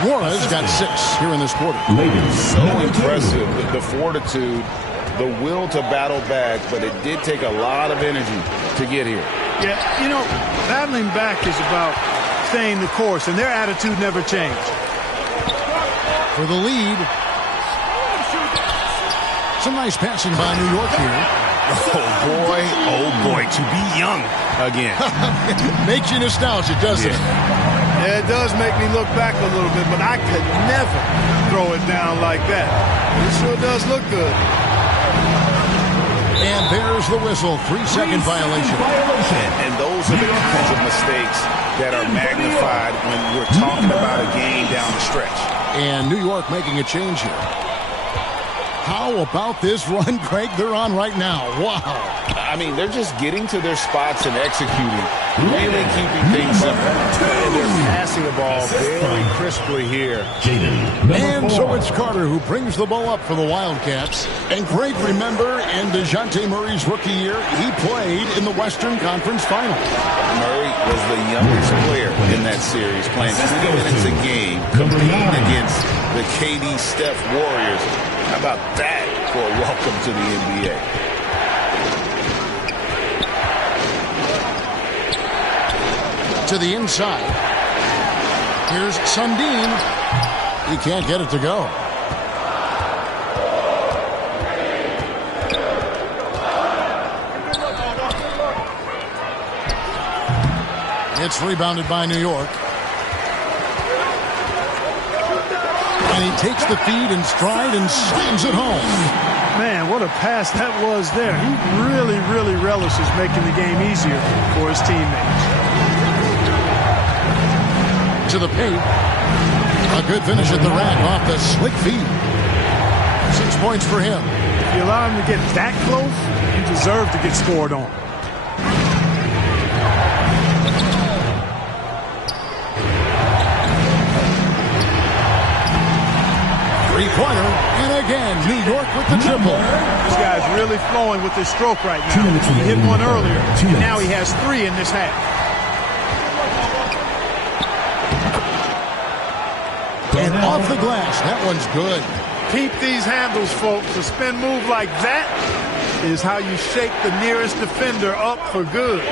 Nwora's got 6 here in this quarter. So impressive, the fortitude, the will to battle back, but it did take a lot of energy to get here. Yeah, you know, battling back is about staying the course, and their attitude never changed. For the lead. Some nice passing by New York here. Oh boy, to be young again. Makes you nostalgic, doesn't it? Yeah, it does make me look back a little bit, but I could never throw it down like that. It sure does look good. And there's the whistle, 3-second violation. And those are the kinds of mistakes that are magnified when we're talking about a game down the stretch. And New York making a change here. How about this run, Craig, they're on right now? Wow. I mean, they're just getting to their spots and executing, really keeping things simple. And they're passing the ball very crisply here. And so it's Carter who brings the ball up for the Wildcats. And Craig, remember, in DeJounte Murray's rookie year, he played in the Western Conference Final. Murray was the youngest player in that series, playing 20 minutes a game, competing against the KD Steph Warriors. How about that for a welcome to the NBA? To the inside. Here's Sundin. He can't get it to go. It's rebounded by New York. And he takes the feed in stride and slams it home. Man, what a pass that was there. He really, really relishes making the game easier for his teammates. To the paint. A good finish at the rack off the slick feed. 6 points for him. If you allow him to get that close, you deserve to get scored on. Three-pointer, and again, New York with the triple. This guy's really flowing with his stroke right now. He hit one earlier, and now he has 3 in this half. And off the glass, that one's good. Keep these handles, folks. A spin move like that is how you shake the nearest defender up for good.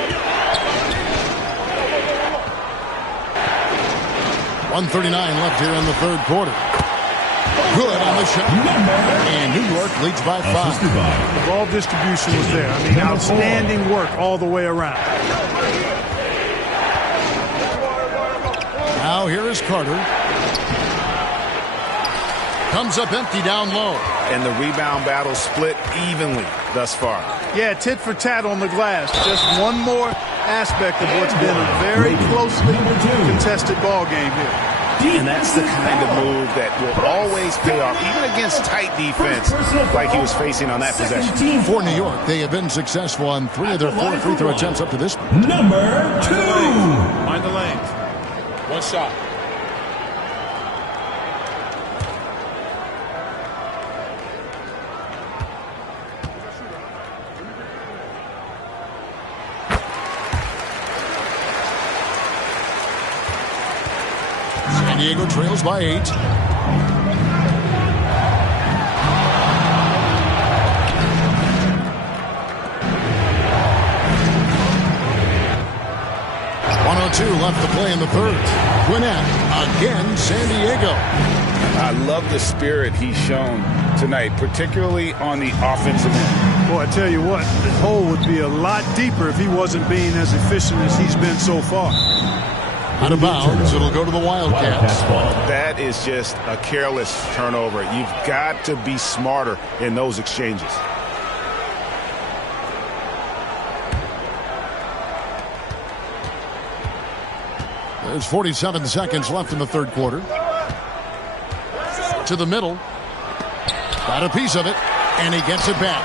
1:39 left here in the third quarter. Good on the shot. And New York leads by 5. The ball distribution was there. I mean, outstanding work all the way around. Now here is Carter. Comes up empty down low. And the rebound battle split evenly thus far. Yeah, tit for tat on the glass. Just one more aspect of what's been a very closely contested ball game here. And that's the kind of move that will always pay off, even against tight defense like he was facing on that possession. For New York, they have been successful on 3 of their 4 free throw attempts up to this point. Number 2. Mind the lanes. One shot. San Diego trails by 8. Left to play in the third. Gwinnett again, San Diego. I love the spirit he's shown tonight, particularly on the offensive end. Boy, I tell you what, the hole would be a lot deeper if he wasn't being as efficient as he's been so far. Out of bounds, it'll go to the Wildcats. That is just a careless turnover. You've got to be smarter in those exchanges. There's 47 seconds left in the third quarter. To the middle. Got a piece of it, and he gets it back.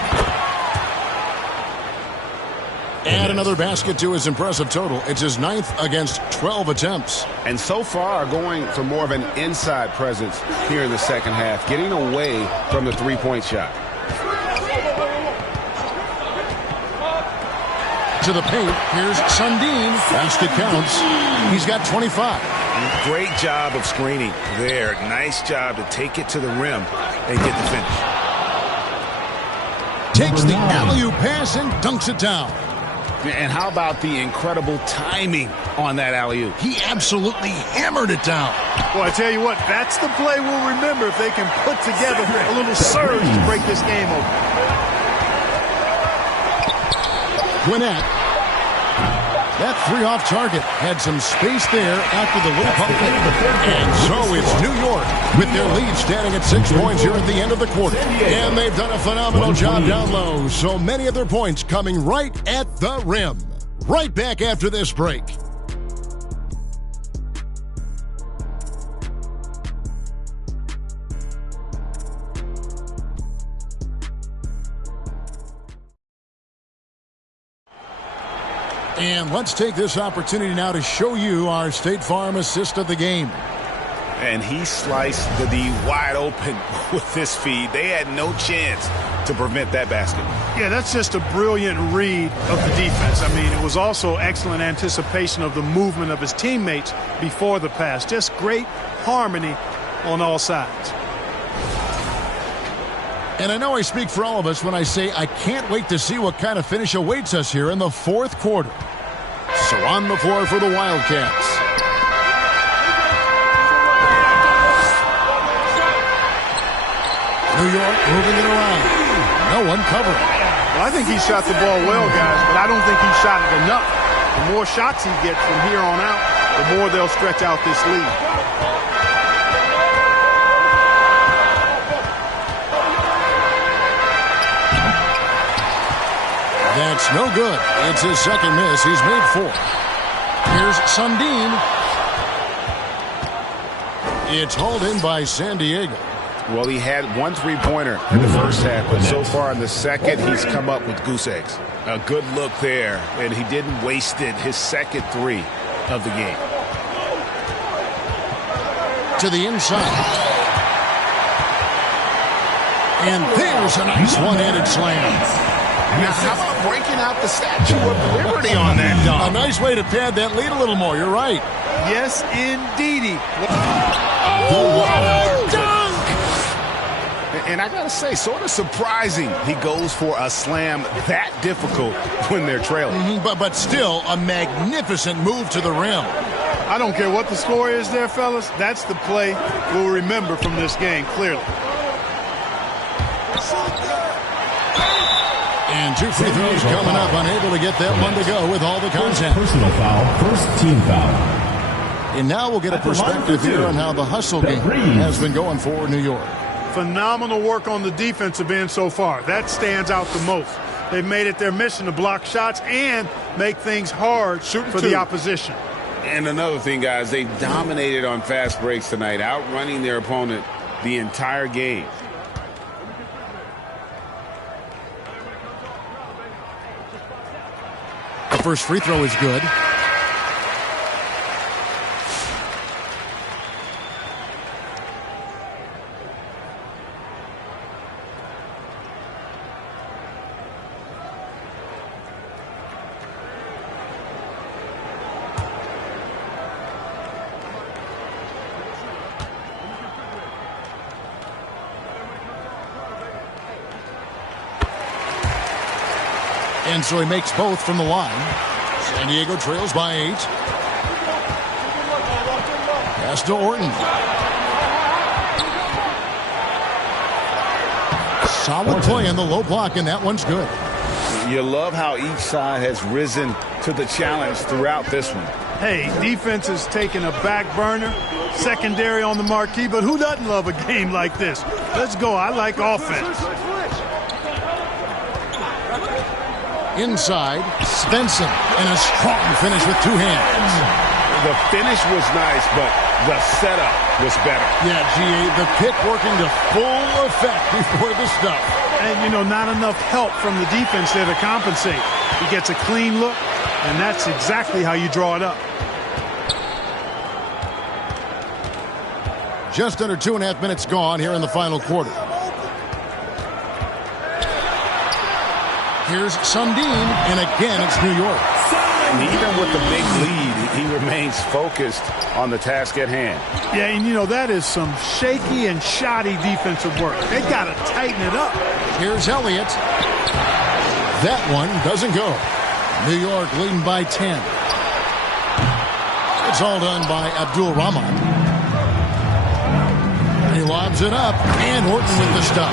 Add another basket to his impressive total. It's his 9th against 12 attempts. And so far going for more of an inside presence here in the second half, getting away from the three-point shot. To the paint. Here's Sundin. Basket counts. He's got 25. Great job of screening there. Nice job to take it to the rim and get the finish. Takes the alley-oop pass and dunks it down. And how about the incredible timing on that alley-oop? He absolutely hammered it down. Well, I tell you what, that's the play we'll remember if they can put together a little surge to break this game open. Gwinnett. That 3 off target had some space there after the little pump fake. And so it's New York with their lead standing at 6 points here at the end of the quarter. And they've done a phenomenal job down low. So many of their points coming right at the rim. Right back after this break. And let's take this opportunity now to show you our State Farm assist of the game. And he sliced the D wide open with this feed. They had no chance to prevent that basket. Yeah, that's just a brilliant read of the defense. I mean, it was also excellent anticipation of the movement of his teammates before the pass. Just great harmony on all sides. And I know I speak for all of us when I say I can't wait to see what kind of finish awaits us here in the fourth quarter. So on the floor for the Wildcats. New York moving it around. No one covering. Well, I think he shot the ball well, guys, but I don't think he shot it enough. The more shots he gets from here on out, the more they'll stretch out this lead. That's no good. It's his second miss. He's made 4. Here's Sundin. It's hauled in by San Diego. Well, he had 1 3-pointer in the first half, but so far in the second, he's come up with goose eggs. A good look there, and he didn't waste it. His second 3 of the game. To the inside. And there's a nice one-handed slam. Now, how about breaking out the Statue of Liberty on that dunk? A nice way to pad that lead a little more. You're right. Yes, indeedy. And I got to say, sort of surprising he goes for a slam that difficult when they're trailing. But still, a magnificent move to the rim. I don't care what the score is there, fellas. That's the play we'll remember from this game, clearly. And 2 free throws coming up, unable to get that one to go with all the contact. Personal foul, first team foul. And now we'll get a perspective here on how the hustle game has been going for New York. Phenomenal work on the defensive end so far. That stands out the most. They've made it their mission to block shots and make things hard for the opposition. And another thing, guys, they dominated on fast breaks tonight, outrunning their opponent the entire game. The first free throw is good. And so he makes both from the line. San Diego trails by 8. Pass to Orton. Solid play in the low block, and that one's good. You love how each side has risen to the challenge throughout this one. Hey, defense has taken a back burner, secondary on the marquee, but who doesn't love a game like this? Let's go. I like offense. Inside, Svensson, and a strong finish with 2 hands. The finish was nice, but the setup was better. Yeah, G.A., the pick working to full effect before the stuff. And, you know, not enough help from the defense there to compensate. He gets a clean look, and that's exactly how you draw it up. Just under 2.5 minutes gone here in the final quarter. Here's Sundin, and again it's New York. And even with the big lead, he remains focused on the task at hand. Yeah, and you know, that is some shaky and shoddy defensive work. They got to tighten it up. Here's Elliott. That one doesn't go. New York leading by 10. It's all done by Abdul Rahman. He lobs it up, and Orton with the stop.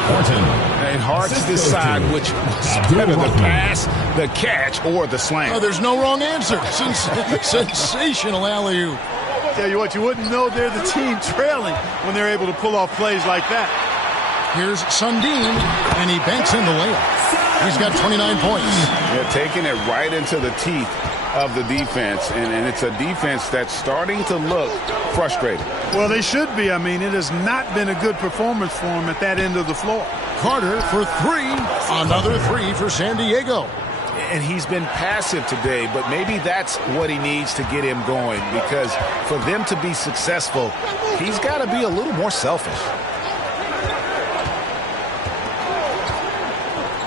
And hard to decide which was better, the pass, the catch, or the slam. Oh, there's no wrong answer. Sensational alley-oop. Tell you what, you wouldn't know they're the team trailing when they're able to pull off plays like that. Here's Sundin, and he banks in the layup. He's got 29 points. They're taking it right into the teeth of the defense, and it's a defense that's starting to look frustrated. Well, they should be. I mean, it has not been a good performance for them at that end of the floor. Carter for 3. Another 3 for San Diego. And he's been passive today, but maybe that's what he needs to get him going, because for them to be successful, he's got to be a little more selfish.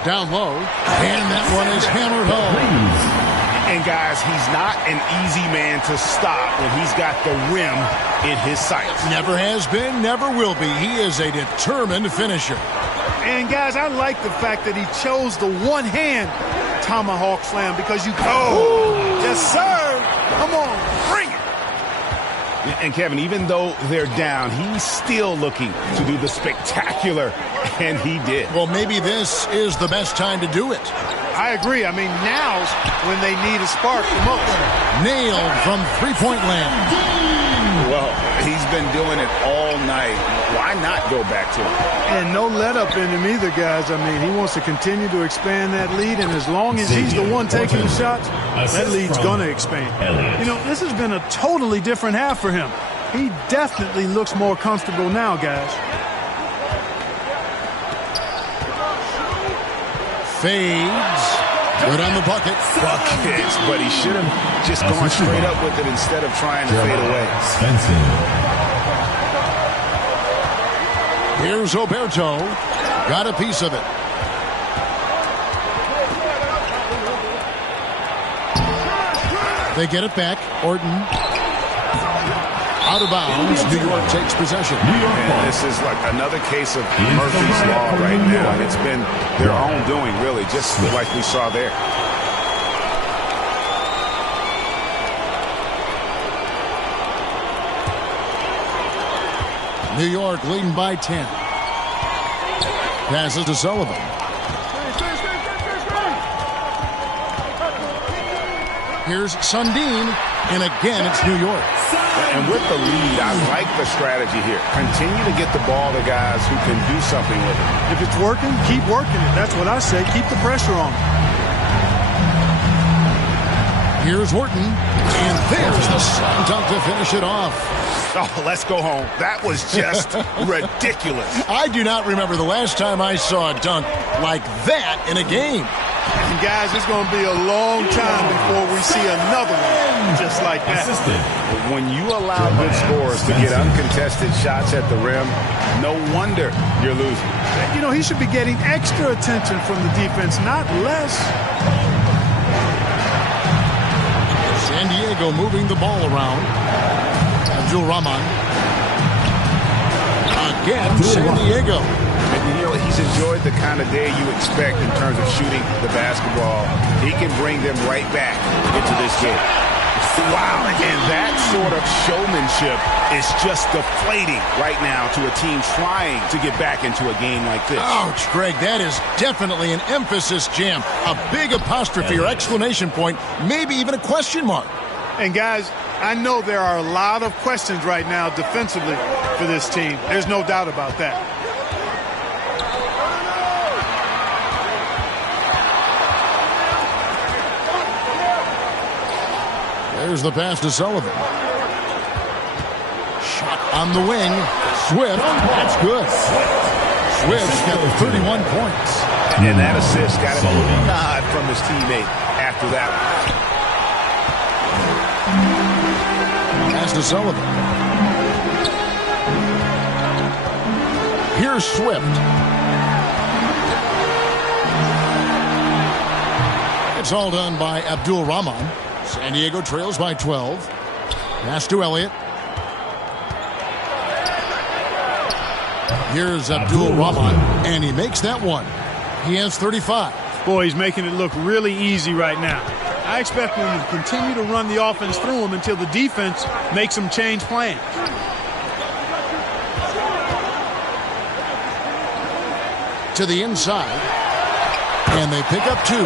Down low, and that one is hammered home. And guys, he's not an easy man to stop when he's got the rim in his sights. Never has been, never will be. He is a determined finisher. And guys, I like the fact that he chose the one-hand tomahawk slam, because you yes, sir. Come on, bring it. And Kevin, even though they're down, he's still looking to do the spectacular, and he did. Well, maybe this is the best time to do it. I agree. I mean, now's when they need a spark the most. Nailed from three-point land. Well, he's been doing it all night. Why not go back to it? And no let-up in him either, guys. I mean, he wants to continue to expand that lead, and as long as he's the one taking the shots, that lead's going to expand. You know, this has been a totally different half for him. He definitely looks more comfortable now, guys. Fades. Good on the bucket. Buckets, but he should have just gone straight up with it instead of trying to fade away. Here's Oberto. Got a piece of it. They get it back. Orton. Out of bounds. New York takes possession. And this is like another case of Murphy's Law right now. It's been their own doing, really, just like we saw there. New York leading by 10. Passes to Sullivan. Here's Sundin, and again it's New York. And with the lead, I like the strategy here. Continue to get the ball to guys who can do something with it. If it's working, keep working it. That's what I say. Keep the pressure on. Here's Horton, and there's the slam dunk to finish it off. Oh, let's go home. That was just ridiculous. I do not remember the last time I saw a dunk like that in a game. And guys, it's going to be a long time before we see another one just like that. When you allow good scorers to get uncontested shots at the rim, no wonder you're losing. You know, he should be getting extra attention from the defense, not less. San Diego moving the ball around. Abdul-Rahman. Again, San Diego. And, you know, he's enjoyed the kind of day you expect in terms of shooting the basketball. He can bring them right back into this game. Wow, and that sort of showmanship is just deflating right now to a team trying to get back into a game like this. Ouch, Greg, that is definitely an emphasis jam. A big apostrophe or exclamation point, maybe even a question mark. And guys, I know there are a lot of questions right now defensively for this team. There's no doubt about that. There's the pass to Sullivan. Shot on the wing. Swift. That's good. Swift's got 31 points. And that assist got a little nod from his teammate after that one. Pass to Sullivan. Here's Swift. It's all done by Abdul-Rahman. San Diego trails by 12. Pass to Elliott. Here's Abdul-Rahman, and he makes that one. He has 35. Boy, he's making it look really easy right now. I expect them to continue to run the offense through him until the defense makes them change plans. To the inside. And they pick up 2.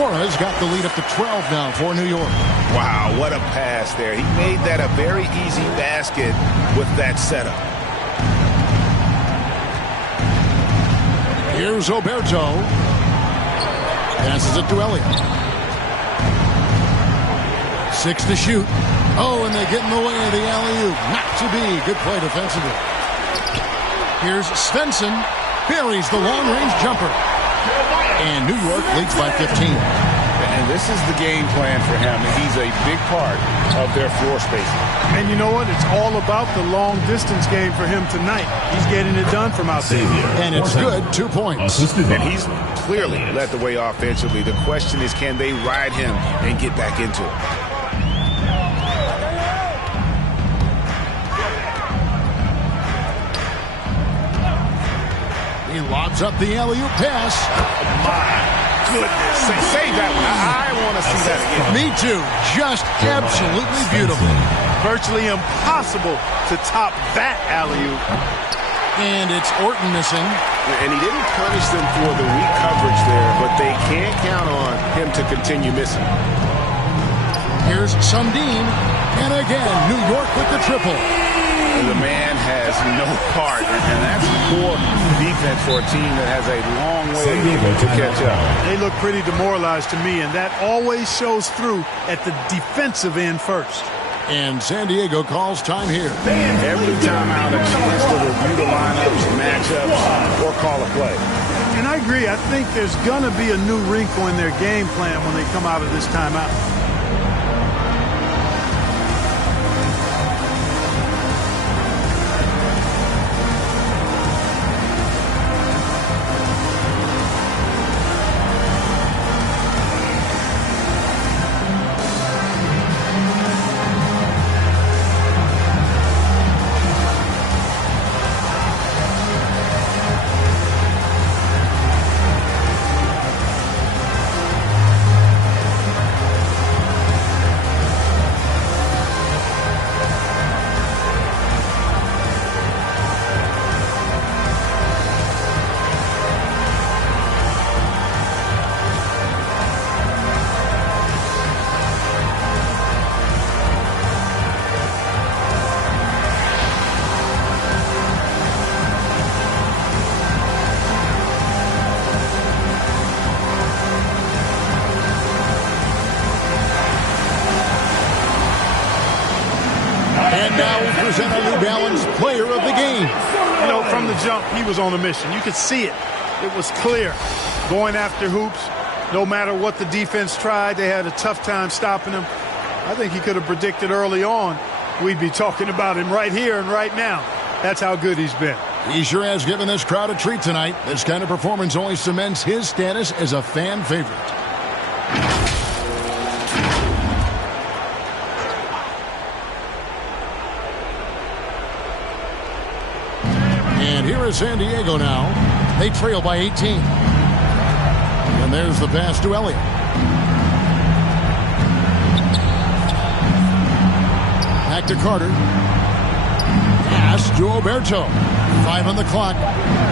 Wara's got the lead up to 12 now for New York. Wow, what a pass there. He made that a very easy basket with that setup. Here's Oberto. Passes it to Elliott. 6 to shoot. Oh, and they get in the way of the alley-oop. Not to be. Good play defensively. Here's Svensson. Buries the long-range jumper. And New York leads by 15. And this is the game plan for him. He's a big part of their floor spacing. And you know what? It's all about the long-distance game for him tonight. He's getting it done from out there. And it's good. 2 points. And he's clearly led the way offensively. The question is, can they ride him and get back into it? He lobs up the alley-oop pass. My goodness. Save that one. I want to see that again. Me too. Just absolutely beautiful. Virtually impossible to top that alley-oop. And it's Orton missing. And he didn't punish them for the weak coverage there, but they can't count on him to continue missing. Here's Sundin. And again, New York with the triple. And the man has no heart, and that's poor defense for a team that has a long way to catch up. They look pretty demoralized to me, and that always shows through at the defensive end first. And San Diego calls time here. Every timeout, a chance to review the lineups, matchups, or call a play. And I agree. I think there's going to be a new wrinkle in their game plan when they come out of this timeout. the jump, he was on a mission. You could see it. It was clear. Going after hoops, no matter what the defense tried, they had a tough time stopping him. I think he could have predicted early on we'd be talking about him right here and right now. That's how good he's been. He sure has given this crowd a treat tonight. This kind of performance only cements his status as a fan favorite. And here is San Diego now. They trail by 18. And there's the pass to Elliott. Back to Carter. Pass to Oberto. 5 on the clock.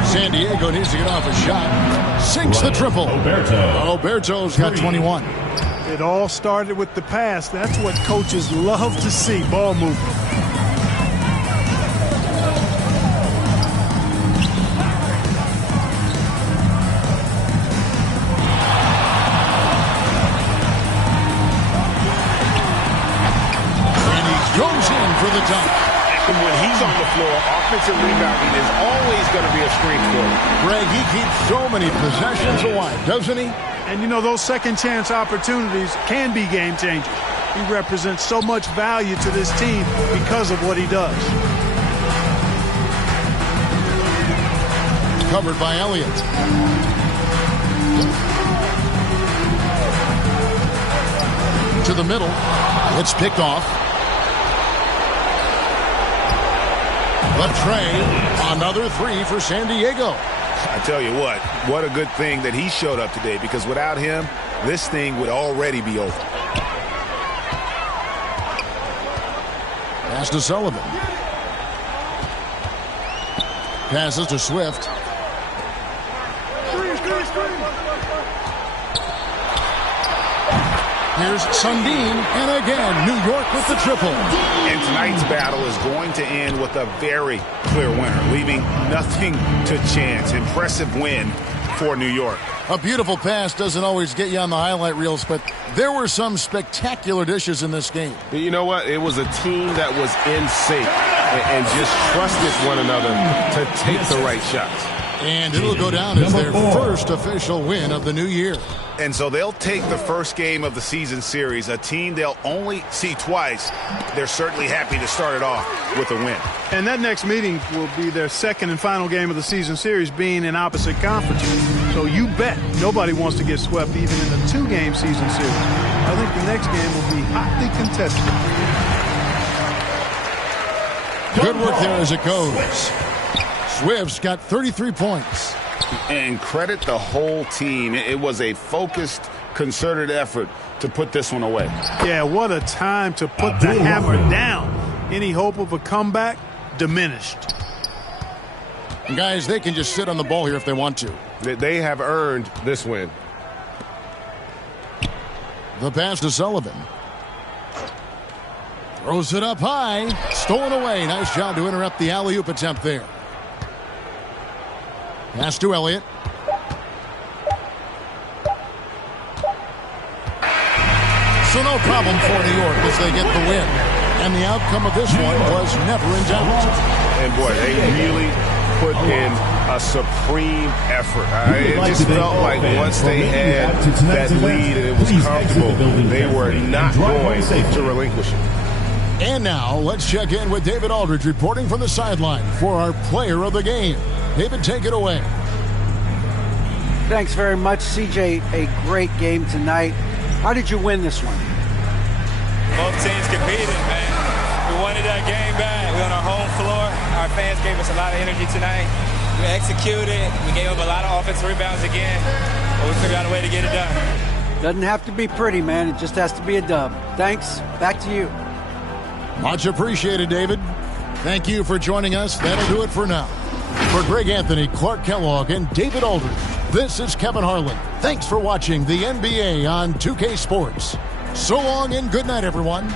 San Diego needs to get off a shot. Sinks the triple. Oberto's got 21. It all started with the pass. That's what coaches love to see, ball movement. For the dunk. And when he's on the floor, offensive rebounding is always going to be a strength for him. Greg, he keeps so many possessions alive, doesn't he? And, you know, those second-chance opportunities can be game-changers. He represents so much value to this team because of what he does. Covered by Elliott. To the middle. It's picked off. But Trey, another 3 for San Diego. I tell you what a good thing that he showed up today, because without him, this thing would already be over. Pass to Sullivan. Passes to Swift. Here's Sundin, and again, New York with the triple. And tonight's battle is going to end with a very clear winner, leaving nothing to chance. Impressive win for New York. A beautiful pass doesn't always get you on the highlight reels, but there were some spectacular dishes in this game. You know what? It was a team that was in sync and just trusted one another to take the right shots. And it'll go down as their first official win of the new year. And so they'll take the first game of the season series, a team they'll only see twice. They're certainly happy to start it off with a win. And that next meeting will be their second and final game of the season series, being in opposite conferences. So you bet nobody wants to get swept even in a 2-game season series. I think the next game will be hotly contested. Good work there as it goes. Swift's got 33 points. And credit the whole team. It was a focused, concerted effort to put this one away. Yeah, what a time to put the hammer down. Any hope of a comeback diminished. And guys, they can just sit on the ball here if they want to. They have earned this win. The pass to Sullivan. Throws it up high. Stolen away. Nice job to interrupt the alley-oop attempt there. Pass to Elliott. So no problem for New York as they get the win. And the outcome of this one was never in doubt. And boy, they really put in a supreme effort. It just felt like once they had that lead and it was comfortable, they were not going to relinquish it. And now let's check in with David Aldridge reporting from the sideline for our player of the game. David, take it away. Thanks very much, CJ. A great game tonight. How did you win this one? Both teams competed, man. We wanted that game back. We're on our home floor. Our fans gave us a lot of energy tonight. We executed. We gave up a lot of offensive rebounds again. But we figured out a way to get it done. Doesn't have to be pretty, man. It just has to be a dub. Thanks. Back to you. Much appreciated, David. Thank you for joining us. That'll do it for now. For Greg Anthony, Clark Kellogg, and David Aldridge, this is Kevin Harlan. Thanks for watching the NBA on 2K Sports. So long and good night, everyone.